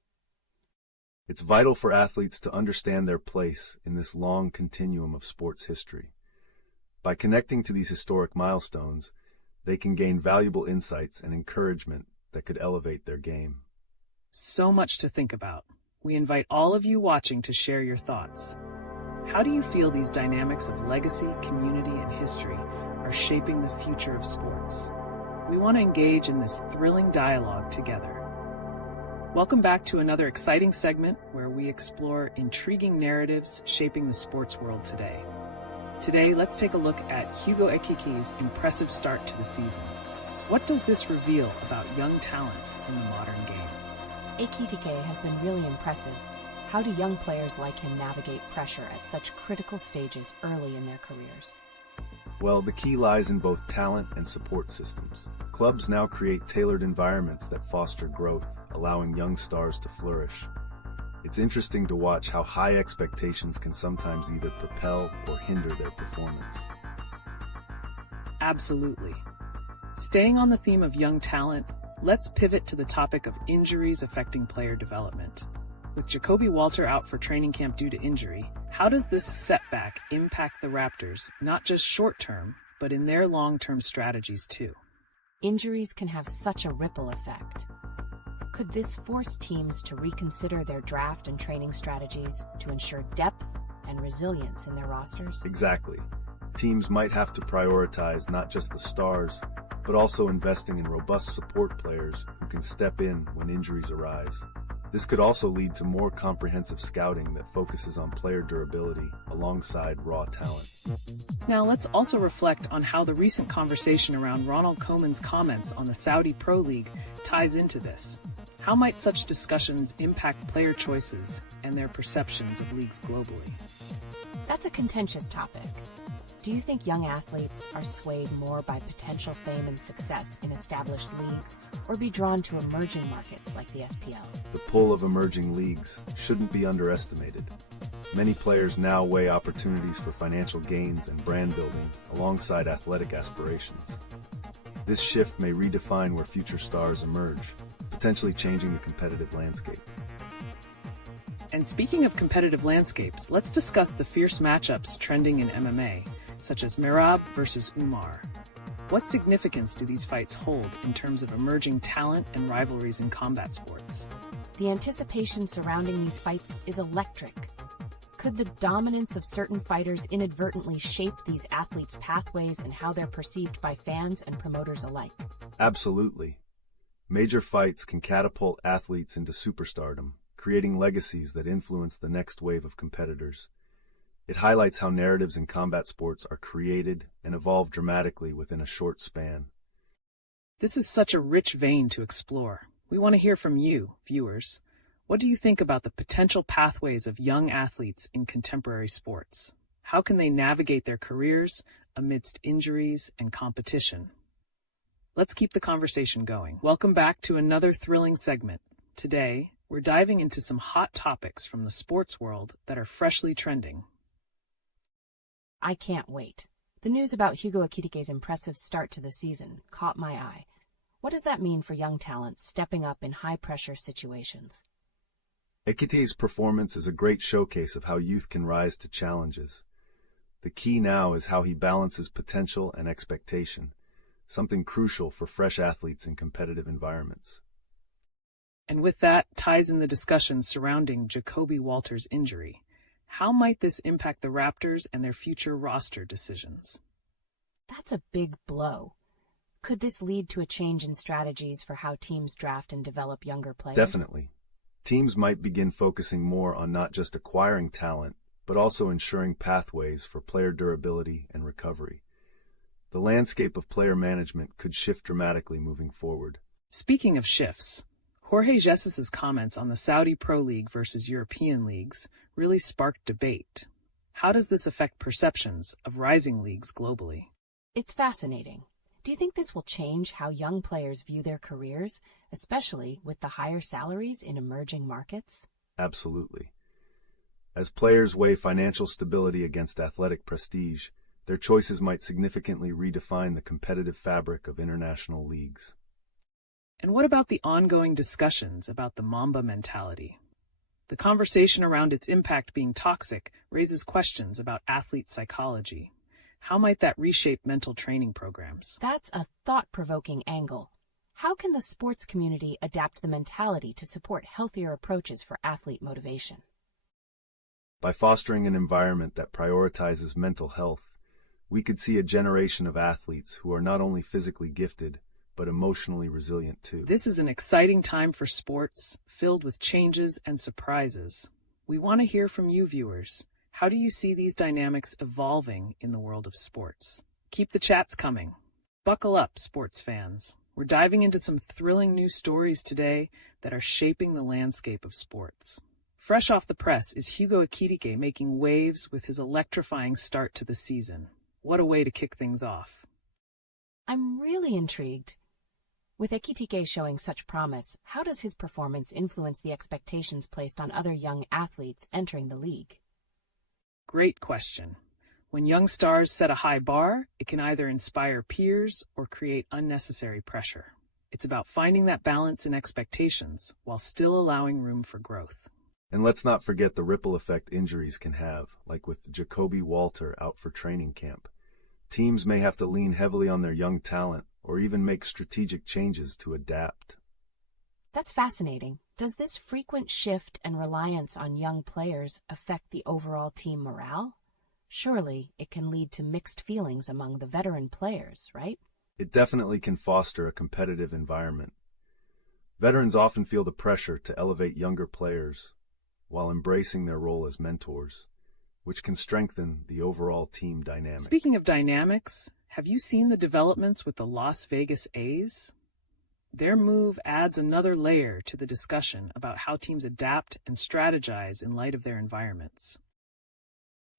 It's vital for athletes to understand their place in this long continuum of sports history. By connecting to these historic milestones, They can gain valuable insights and encouragement that could elevate their game. So much to think about. We invite all of you watching to share your thoughts. How do you feel these dynamics of legacy, community, and history are shaping the future of sports? We want to engage in this thrilling dialogue together. Welcome back to another exciting segment where we explore intriguing narratives shaping the sports world today. Today, let's take a look at Hugo Ekike's impressive start to the season. What does this reveal about young talent in the modern game? Ekitike has been really impressive. How do young players like him navigate pressure at such critical stages early in their careers? Well, the key lies in both talent and support systems. Clubs now create tailored environments that foster growth, allowing young stars to flourish. It's interesting to watch how high expectations can sometimes either propel or hinder their performance. Absolutely. Staying on the theme of young talent, let's pivot to the topic of injuries affecting player development. With Jacoby Walter out for training camp due to injury, how does this setback impact the Raptors, not just short-term, but in their long-term strategies too? Injuries can have such a ripple effect. Could this force teams to reconsider their draft and training strategies to ensure depth and resilience in their rosters? Exactly. Teams might have to prioritize not just the stars, but also investing in robust support players who can step in when injuries arise. This could also lead to more comprehensive scouting that focuses on player durability alongside raw talent. Now let's also reflect on how the recent conversation around Ronald Koeman's comments on the Saudi Pro League ties into this. How might such discussions impact player choices and their perceptions of leagues globally? That's a contentious topic. Do you think young athletes are swayed more by potential fame and success in established leagues, or be drawn to emerging markets like the SPL? The pull of emerging leagues shouldn't be underestimated. Many players now weigh opportunities for financial gains and brand building alongside athletic aspirations. This shift may redefine where future stars emerge, potentially changing the competitive landscape. And speaking of competitive landscapes, let's discuss the fierce matchups trending in MMA, such as Merab versus Umar. What significance do these fights hold in terms of emerging talent and rivalries in combat sports? The anticipation surrounding these fights is electric. Could the dominance of certain fighters inadvertently shape these athletes' pathways and how they're perceived by fans and promoters alike? Absolutely. Major fights can catapult athletes into superstardom, creating legacies that influence the next wave of competitors. It highlights how narratives in combat sports are created and evolve dramatically within a short span. This is such a rich vein to explore. We want to hear from you, viewers. What do you think about the potential pathways of young athletes in contemporary sports? How can they navigate their careers amidst injuries and competition? Let's keep the conversation going. Welcome back to another thrilling segment. Today, we're diving into some hot topics from the sports world that are freshly trending. I can't wait. The news about Hugo Ekitike's impressive start to the season caught my eye. What does that mean for young talent stepping up in high-pressure situations? Ekite's performance is a great showcase of how youth can rise to challenges. The key now is how he balances potential and expectation, something crucial for fresh athletes in competitive environments. And with that ties in the discussion surrounding Jacoby Walter's injury. How might this impact the Raptors and their future roster decisions? That's a big blow. Could this lead to a change in strategies for how teams draft and develop younger players? Definitely. Teams might begin focusing more on not just acquiring talent, but also ensuring pathways for player durability and recovery. The landscape of player management could shift dramatically moving forward. Speaking of shifts, Jorge Jesus' comments on the Saudi Pro League versus European leagues really sparked debate. How does this affect perceptions of rising leagues globally? It's fascinating. Do you think this will change how young players view their careers, especially with the higher salaries in emerging markets? Absolutely. As players weigh financial stability against athletic prestige, their choices might significantly redefine the competitive fabric of international leagues. And what about the ongoing discussions about the Mamba Mentality? The conversation around its impact being toxic raises questions about athlete psychology. How might that reshape mental training programs? That's a thought-provoking angle. How can the sports community adapt the mentality to support healthier approaches for athlete motivation? By fostering an environment that prioritizes mental health, we could see a generation of athletes who are not only physically gifted, but emotionally resilient too. This is an exciting time for sports, filled with changes and surprises. We want to hear from you, viewers. How do you see these dynamics evolving in the world of sports? Keep the chats coming. Buckle up, sports fans. We're diving into some thrilling new stories today that are shaping the landscape of sports. Fresh off the press is Hugo Ekitike making waves with his electrifying start to the season. What a way to kick things off. I'm really intrigued. With Ekitike showing such promise, how does his performance influence the expectations placed on other young athletes entering the league? Great question. When young stars set a high bar, it can either inspire peers or create unnecessary pressure. It's about finding that balance in expectations while still allowing room for growth. And let's not forget the ripple effect injuries can have, like with Jacoby Walter out for training camp. Teams may have to lean heavily on their young talent or even make strategic changes to adapt. That's fascinating. Does this frequent shift and reliance on young players affect the overall team morale? Surely it can lead to mixed feelings among the veteran players, right? It definitely can foster a competitive environment. Veterans often feel the pressure to elevate younger players while embracing their role as mentors, which can strengthen the overall team dynamic. Speaking of dynamics, have you seen the developments with the Las Vegas A's? Their move adds another layer to the discussion about how teams adapt and strategize in light of their environments.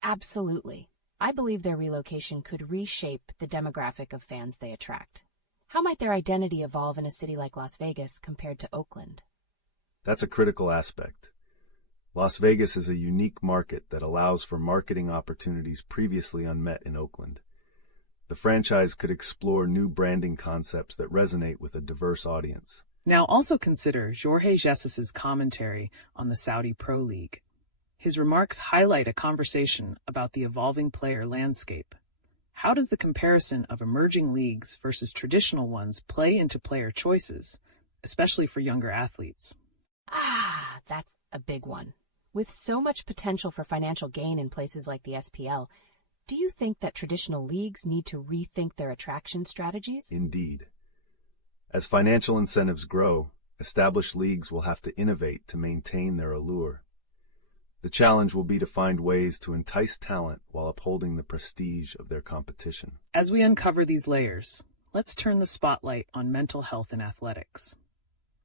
Absolutely. I believe their relocation could reshape the demographic of fans they attract. How might their identity evolve in a city like Las Vegas compared to Oakland? That's a critical aspect. Las Vegas is a unique market that allows for marketing opportunities previously unmet in Oakland. The franchise could explore new branding concepts that resonate with a diverse audience. Now also consider Jorge Jesus's commentary on the Saudi Pro League. His remarks highlight a conversation about the evolving player landscape. How does the comparison of emerging leagues versus traditional ones play into player choices, especially for younger athletes? That's a big one. With so much potential for financial gain in places like the SPL, do you think that traditional leagues need to rethink their attraction strategies? Indeed. As financial incentives grow, established leagues will have to innovate to maintain their allure. The challenge will be to find ways to entice talent while upholding the prestige of their competition. As we uncover these layers, let's turn the spotlight on mental health in athletics.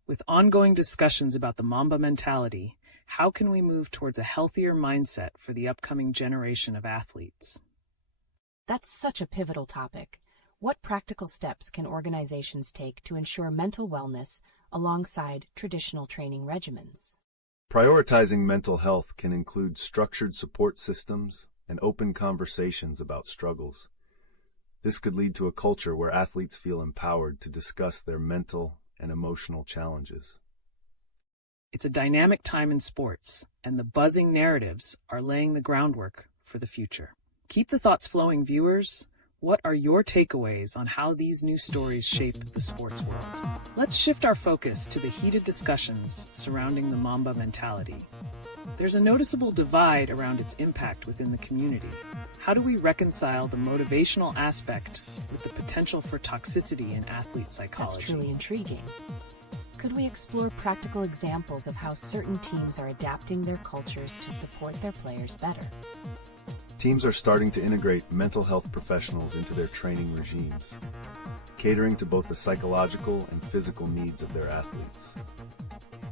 With ongoing discussions about the Mamba Mentality, how can we move towards a healthier mindset for the upcoming generation of athletes? That's such a pivotal topic. What practical steps can organizations take to ensure mental wellness alongside traditional training regimens? Prioritizing mental health can include structured support systems and open conversations about struggles. This could lead to a culture where athletes feel empowered to discuss their mental and emotional challenges. It's a dynamic time in sports, and the buzzing narratives are laying the groundwork for the future. Keep the thoughts flowing, viewers. What are your takeaways on how these new stories shape the sports world? Let's shift our focus to the heated discussions surrounding the Mamba Mentality. There's a noticeable divide around its impact within the community. How do we reconcile the motivational aspect with the potential for toxicity in athlete psychology? That's truly intriguing. Could we explore practical examples of how certain teams are adapting their cultures to support their players better? Teams are starting to integrate mental health professionals into their training regimes, catering to both the psychological and physical needs of their athletes.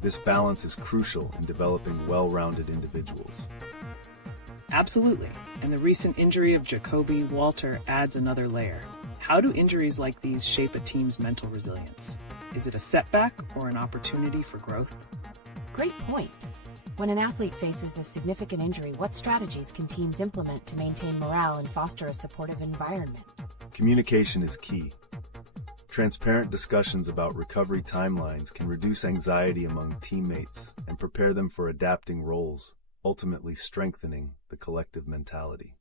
This balance is crucial in developing well-rounded individuals. Absolutely, and the recent injury of Jacoby Walter adds another layer. How do injuries like these shape a team's mental resilience? Is it a setback or an opportunity for growth? Great point. When an athlete faces a significant injury, what strategies can teams implement to maintain morale and foster a supportive environment? Communication is key. Transparent discussions about recovery timelines can reduce anxiety among teammates and prepare them for adapting roles, ultimately strengthening the collective mentality.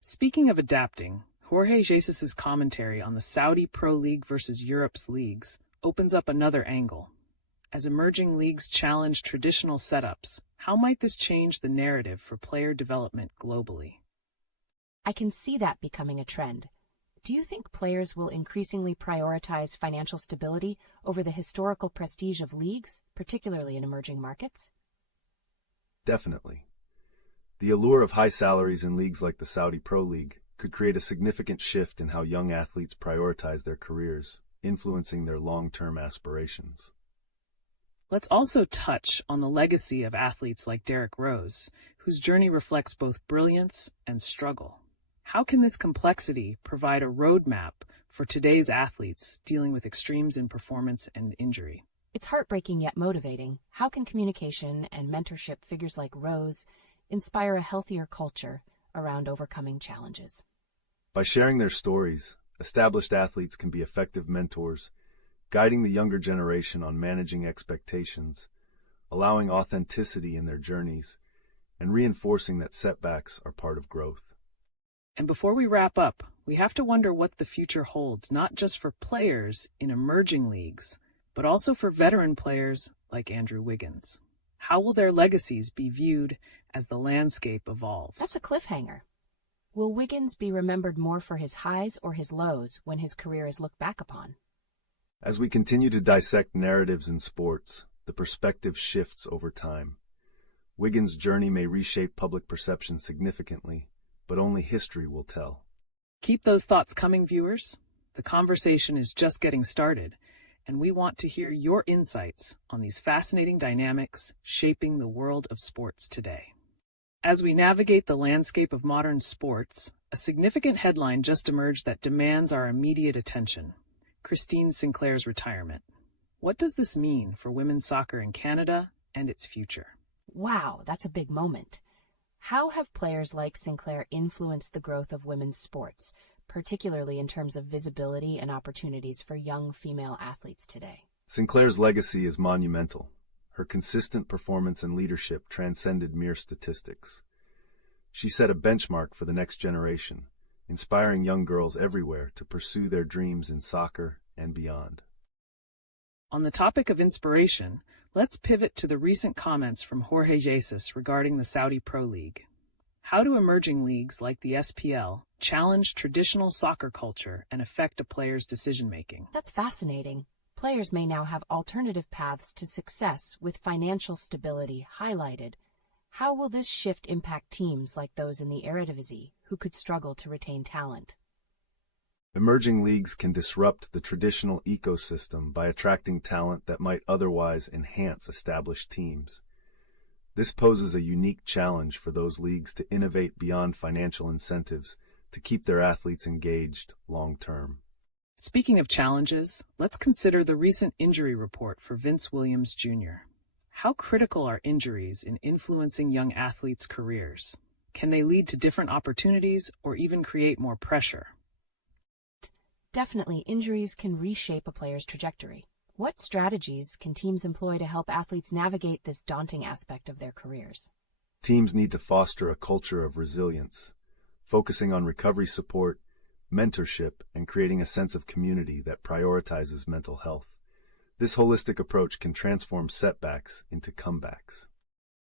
Speaking of adapting, Jorge Jesus' commentary on the Saudi Pro League versus Europe's leagues opens up another angle. As emerging leagues challenge traditional setups, how might this change the narrative for player development globally? I can see that becoming a trend. Do you think players will increasingly prioritize financial stability over the historical prestige of leagues, particularly in emerging markets? Definitely. The allure of high salaries in leagues like the Saudi Pro League could create a significant shift in how young athletes prioritize their careers, influencing their long-term aspirations. Let's also touch on the legacy of athletes like Derrick Rose, whose journey reflects both brilliance and struggle. How can this complexity provide a roadmap for today's athletes dealing with extremes in performance and injury? It's heartbreaking yet motivating. How can communication and mentorship figures like Rose inspire a healthier culture around overcoming challenges? By sharing their stories, established athletes can be effective mentors, guiding the younger generation on managing expectations, allowing authenticity in their journeys, and reinforcing that setbacks are part of growth. And before we wrap up, we have to wonder what the future holds, not just for players in emerging leagues, but also for veteran players like Andrew Wiggins. How will their legacies be viewed as the landscape evolves? That's a cliffhanger. Will Wiggins be remembered more for his highs or his lows when his career is looked back upon? As we continue to dissect narratives in sports, the perspective shifts over time. Wiggins' journey may reshape public perception significantly, but only history will tell. Keep those thoughts coming, viewers. The conversation is just getting started, and we want to hear your insights on these fascinating dynamics shaping the world of sports today. As we navigate the landscape of modern sports, a significant headline just emerged that demands our immediate attention: Christine Sinclair's retirement. What does this mean for women's soccer in Canada and its future? Wow, that's a big moment. How have players like Sinclair influenced the growth of women's sports, particularly in terms of visibility and opportunities for young female athletes today? Sinclair's legacy is monumental. Her consistent performance and leadership transcended mere statistics. She set a benchmark for the next generation, inspiring young girls everywhere to pursue their dreams in soccer and beyond. On the topic of inspiration, let's pivot to the recent comments from Jorge Jesus regarding the Saudi Pro League. How do emerging leagues like the SPL challenge traditional soccer culture and affect a player's decision-making? That's fascinating. Players may now have alternative paths to success with financial stability highlighted. How will this shift impact teams like those in the Eredivisie, who could struggle to retain talent? Emerging leagues can disrupt the traditional ecosystem by attracting talent that might otherwise enhance established teams. This poses a unique challenge for those leagues to innovate beyond financial incentives to keep their athletes engaged long-term. Speaking of challenges, let's consider the recent injury report for Vince Williams Jr. How critical are injuries in influencing young athletes' careers? Can they lead to different opportunities or even create more pressure? Definitely, injuries can reshape a player's trajectory. What strategies can teams employ to help athletes navigate this daunting aspect of their careers? Teams need to foster a culture of resilience, focusing on recovery support, mentorship, and creating a sense of community that prioritizes mental health. This holistic approach can transform setbacks into comebacks.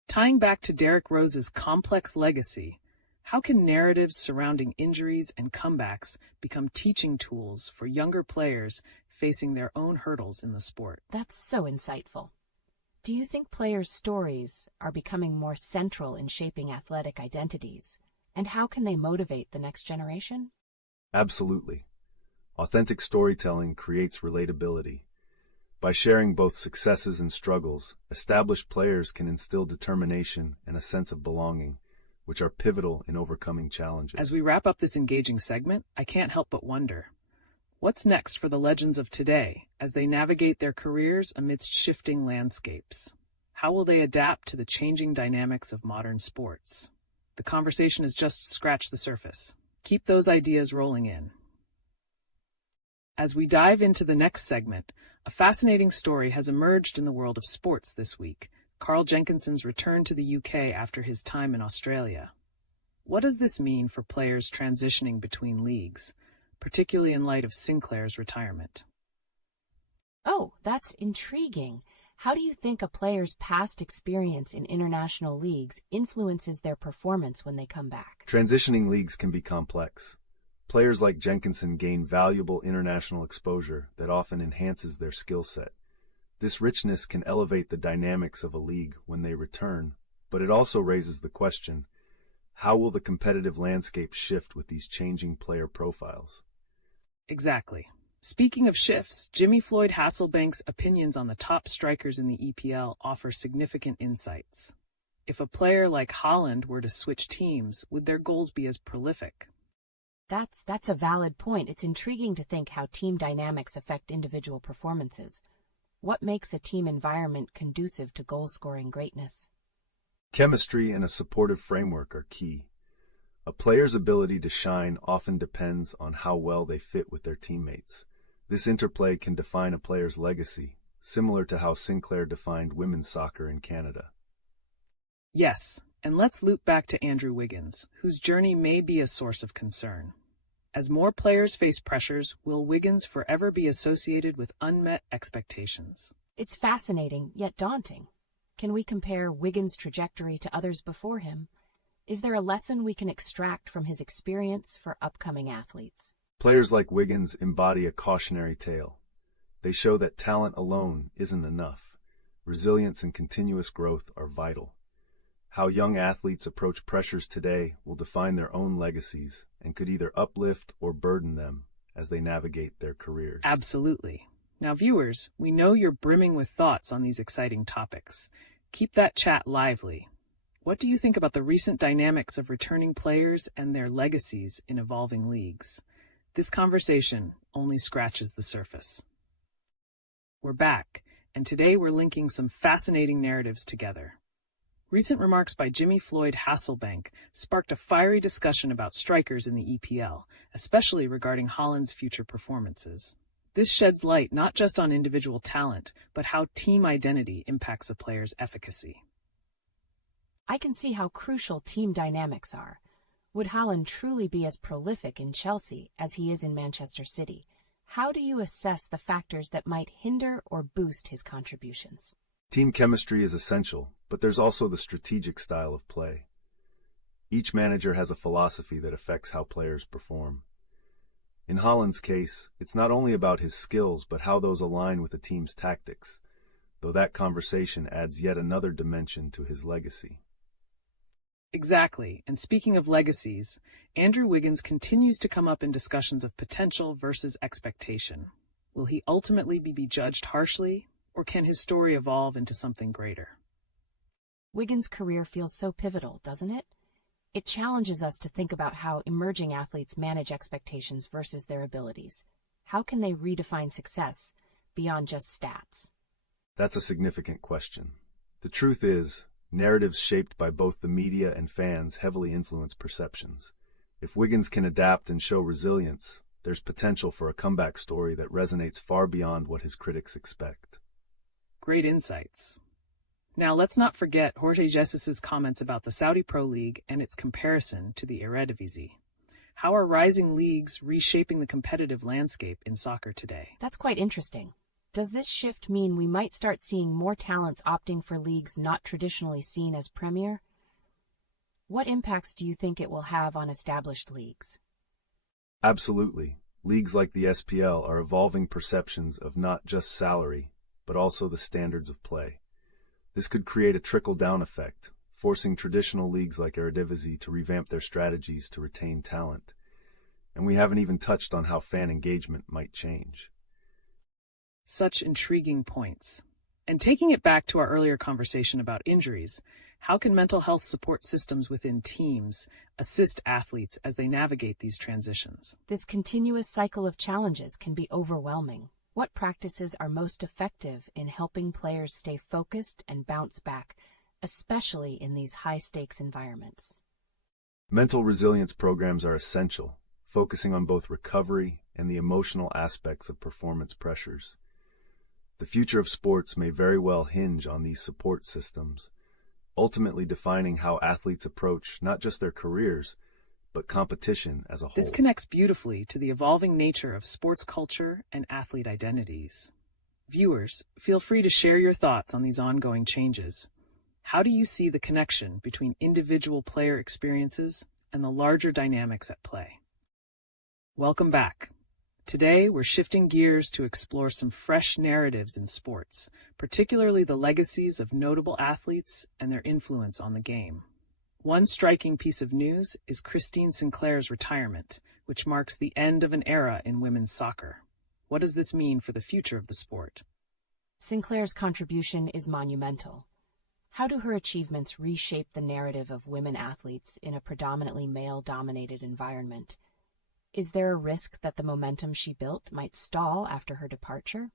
Tying back to Derrick Rose's complex legacy, how can narratives surrounding injuries and comebacks become teaching tools for younger players facing their own hurdles in the sport? That's so insightful. Do you think players' stories are becoming more central in shaping athletic identities? And how can they motivate the next generation? Absolutely. Authentic storytelling creates relatability. By sharing both successes and struggles, established players can instill determination and a sense of belonging, which are pivotal in overcoming challenges. As we wrap up this engaging segment, I can't help but wonder, what's next for the legends of today as they navigate their careers amidst shifting landscapes? How will they adapt to the changing dynamics of modern sports? The conversation has just scratched the surface. Keep those ideas rolling in. As we dive into the next segment, a fascinating story has emerged in the world of sports this week: Carl Jenkinson's return to the UK after his time in Australia. What does this mean for players transitioning between leagues, particularly in light of Sinclair's retirement? Oh, that's intriguing. How do you think a player's past experience in international leagues influences their performance when they come back? Transitioning leagues can be complex. Players like Jenkinson gain valuable international exposure that often enhances their skill set. This richness can elevate the dynamics of a league when they return, but it also raises the question, how will the competitive landscape shift with these changing player profiles? Exactly. Speaking of shifts, Jimmy Floyd Hasselbank's opinions on the top strikers in the EPL offer significant insights. If a player like Haaland were to switch teams, would their goals be as prolific? That's a valid point. It's intriguing to think how team dynamics affect individual performances. What makes a team environment conducive to goal-scoring greatness? Chemistry and a supportive framework are key. A player's ability to shine often depends on how well they fit with their teammates. This interplay can define a player's legacy, similar to how Sinclair defined women's soccer in Canada. Yes, and let's loop back to Andrew Wiggins, whose journey may be a source of concern. As more players face pressures, will Wiggins forever be associated with unmet expectations? It's fascinating, yet daunting. Can we compare Wiggins' trajectory to others before him? Is there a lesson we can extract from his experience for upcoming athletes? Players like Wiggins embody a cautionary tale. They show that talent alone isn't enough. Resilience and continuous growth are vital. How young athletes approach pressures today will define their own legacies and could either uplift or burden them as they navigate their careers. Absolutely. Now, viewers, we know you're brimming with thoughts on these exciting topics. Keep that chat lively. What do you think about the recent dynamics of returning players and their legacies in evolving leagues? This conversation only scratches the surface. We're back, and today we're linking some fascinating narratives together. Recent remarks by Jimmy Floyd Hasselbank sparked a fiery discussion about strikers in the EPL, especially regarding Haaland's future performances. This sheds light not just on individual talent, but how team identity impacts a player's efficacy. I can see how crucial team dynamics are. Would Haaland truly be as prolific in Chelsea as he is in Manchester City? How do you assess the factors that might hinder or boost his contributions? Team chemistry is essential, but there's also the strategic style of play. Each manager has a philosophy that affects how players perform. In Haaland's case, it's not only about his skills, but how those align with the team's tactics, though that conversation adds yet another dimension to his legacy. Exactly, and speaking of legacies, Andrew Wiggins continues to come up in discussions of potential versus expectation. Will he ultimately be judged harshly, or can his story evolve into something greater? Wiggins' career feels so pivotal, doesn't it? It challenges us to think about how emerging athletes manage expectations versus their abilities. How can they redefine success beyond just stats? That's a significant question. The truth is, narratives shaped by both the media and fans heavily influence perceptions. If Wiggins can adapt and show resilience, there's potential for a comeback story that resonates far beyond what his critics expect. Great insights. Now, let's not forget Jorge Jesus's comments about the Saudi Pro League and its comparison to the Eredivisie. How are rising leagues reshaping the competitive landscape in soccer today? That's quite interesting. Does this shift mean we might start seeing more talents opting for leagues not traditionally seen as premier? What impacts do you think it will have on established leagues? Absolutely. Leagues like the SPL are evolving perceptions of not just salary, but also the standards of play. This could create a trickle-down effect, forcing traditional leagues like Eredivisie to revamp their strategies to retain talent. And we haven't even touched on how fan engagement might change. Such intriguing points. And taking it back to our earlier conversation about injuries, how can mental health support systems within teams assist athletes as they navigate these transitions? This continuous cycle of challenges can be overwhelming. What practices are most effective in helping players stay focused and bounce back, especially in these high-stakes environments? Mental resilience programs are essential, focusing on both recovery and the emotional aspects of performance pressures. The future of sports may very well hinge on these support systems. ultimately defining how athletes approach not just their careers, but competition as a whole. This connects beautifully to the evolving nature of sports culture and athlete identities. Viewers, feel free to share your thoughts on these ongoing changes. How do you see the connection between individual player experiences and the larger dynamics at play? Welcome back. Today, we're shifting gears to explore some fresh narratives in sports, particularly the legacies of notable athletes and their influence on the game. One striking piece of news is Christine Sinclair's retirement, which marks the end of an era in women's soccer. What does this mean for the future of the sport? Sinclair's contribution is monumental. How do her achievements reshape the narrative of women athletes in a predominantly male-dominated environment? Is there a risk that the momentum she built might stall after her departure?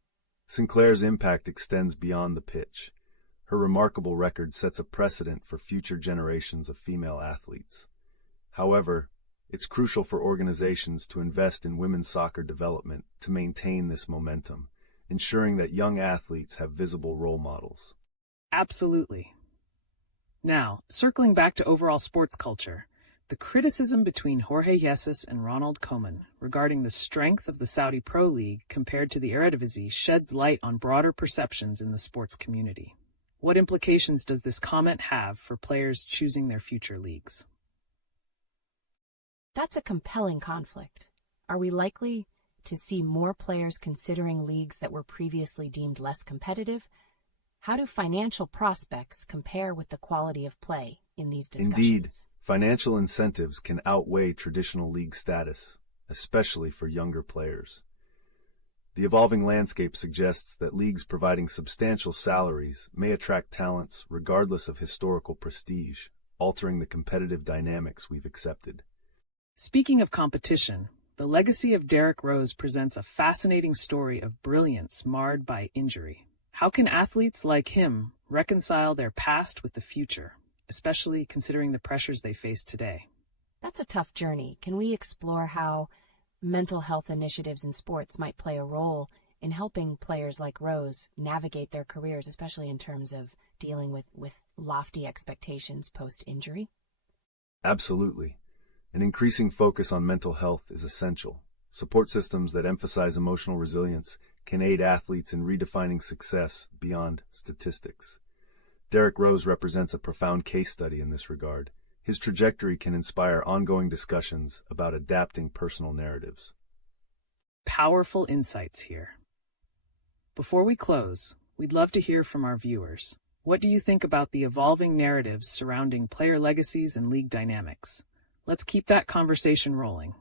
Sinclair's impact extends beyond the pitch. Her remarkable record sets a precedent for future generations of female athletes. However, it's crucial for organizations to invest in women's soccer development to maintain this momentum, ensuring that young athletes have visible role models. Absolutely. Now, circling back to overall sports culture, the criticism between Jorge Jesus and Ronald Koeman regarding the strength of the Saudi Pro League compared to the Eredivisie sheds light on broader perceptions in the sports community. What implications does this comment have for players choosing their future leagues? That's a compelling conflict. Are we likely to see more players considering leagues that were previously deemed less competitive? How do financial prospects compare with the quality of play in these discussions? Indeed, financial incentives can outweigh traditional league status, especially for younger players. The evolving landscape suggests that leagues providing substantial salaries may attract talents regardless of historical prestige, altering the competitive dynamics we've accepted. Speaking of competition, the legacy of Derrick Rose presents a fascinating story of brilliance marred by injury. How can athletes like him reconcile their past with the future, especially considering the pressures they face today? That's a tough journey. Can we explore how mental health initiatives in sports might play a role in helping players like Rose navigate their careers, especially in terms of dealing with lofty expectations post-injury? Absolutely. An increasing focus on mental health is essential. Support systems that emphasize emotional resilience can aid athletes in redefining success beyond statistics. Derrick Rose represents a profound case study in this regard. His trajectory can inspire ongoing discussions about adapting personal narratives. Powerful insights here. Before we close, we'd love to hear from our viewers. What do you think about the evolving narratives surrounding player legacies and league dynamics? Let's keep that conversation rolling.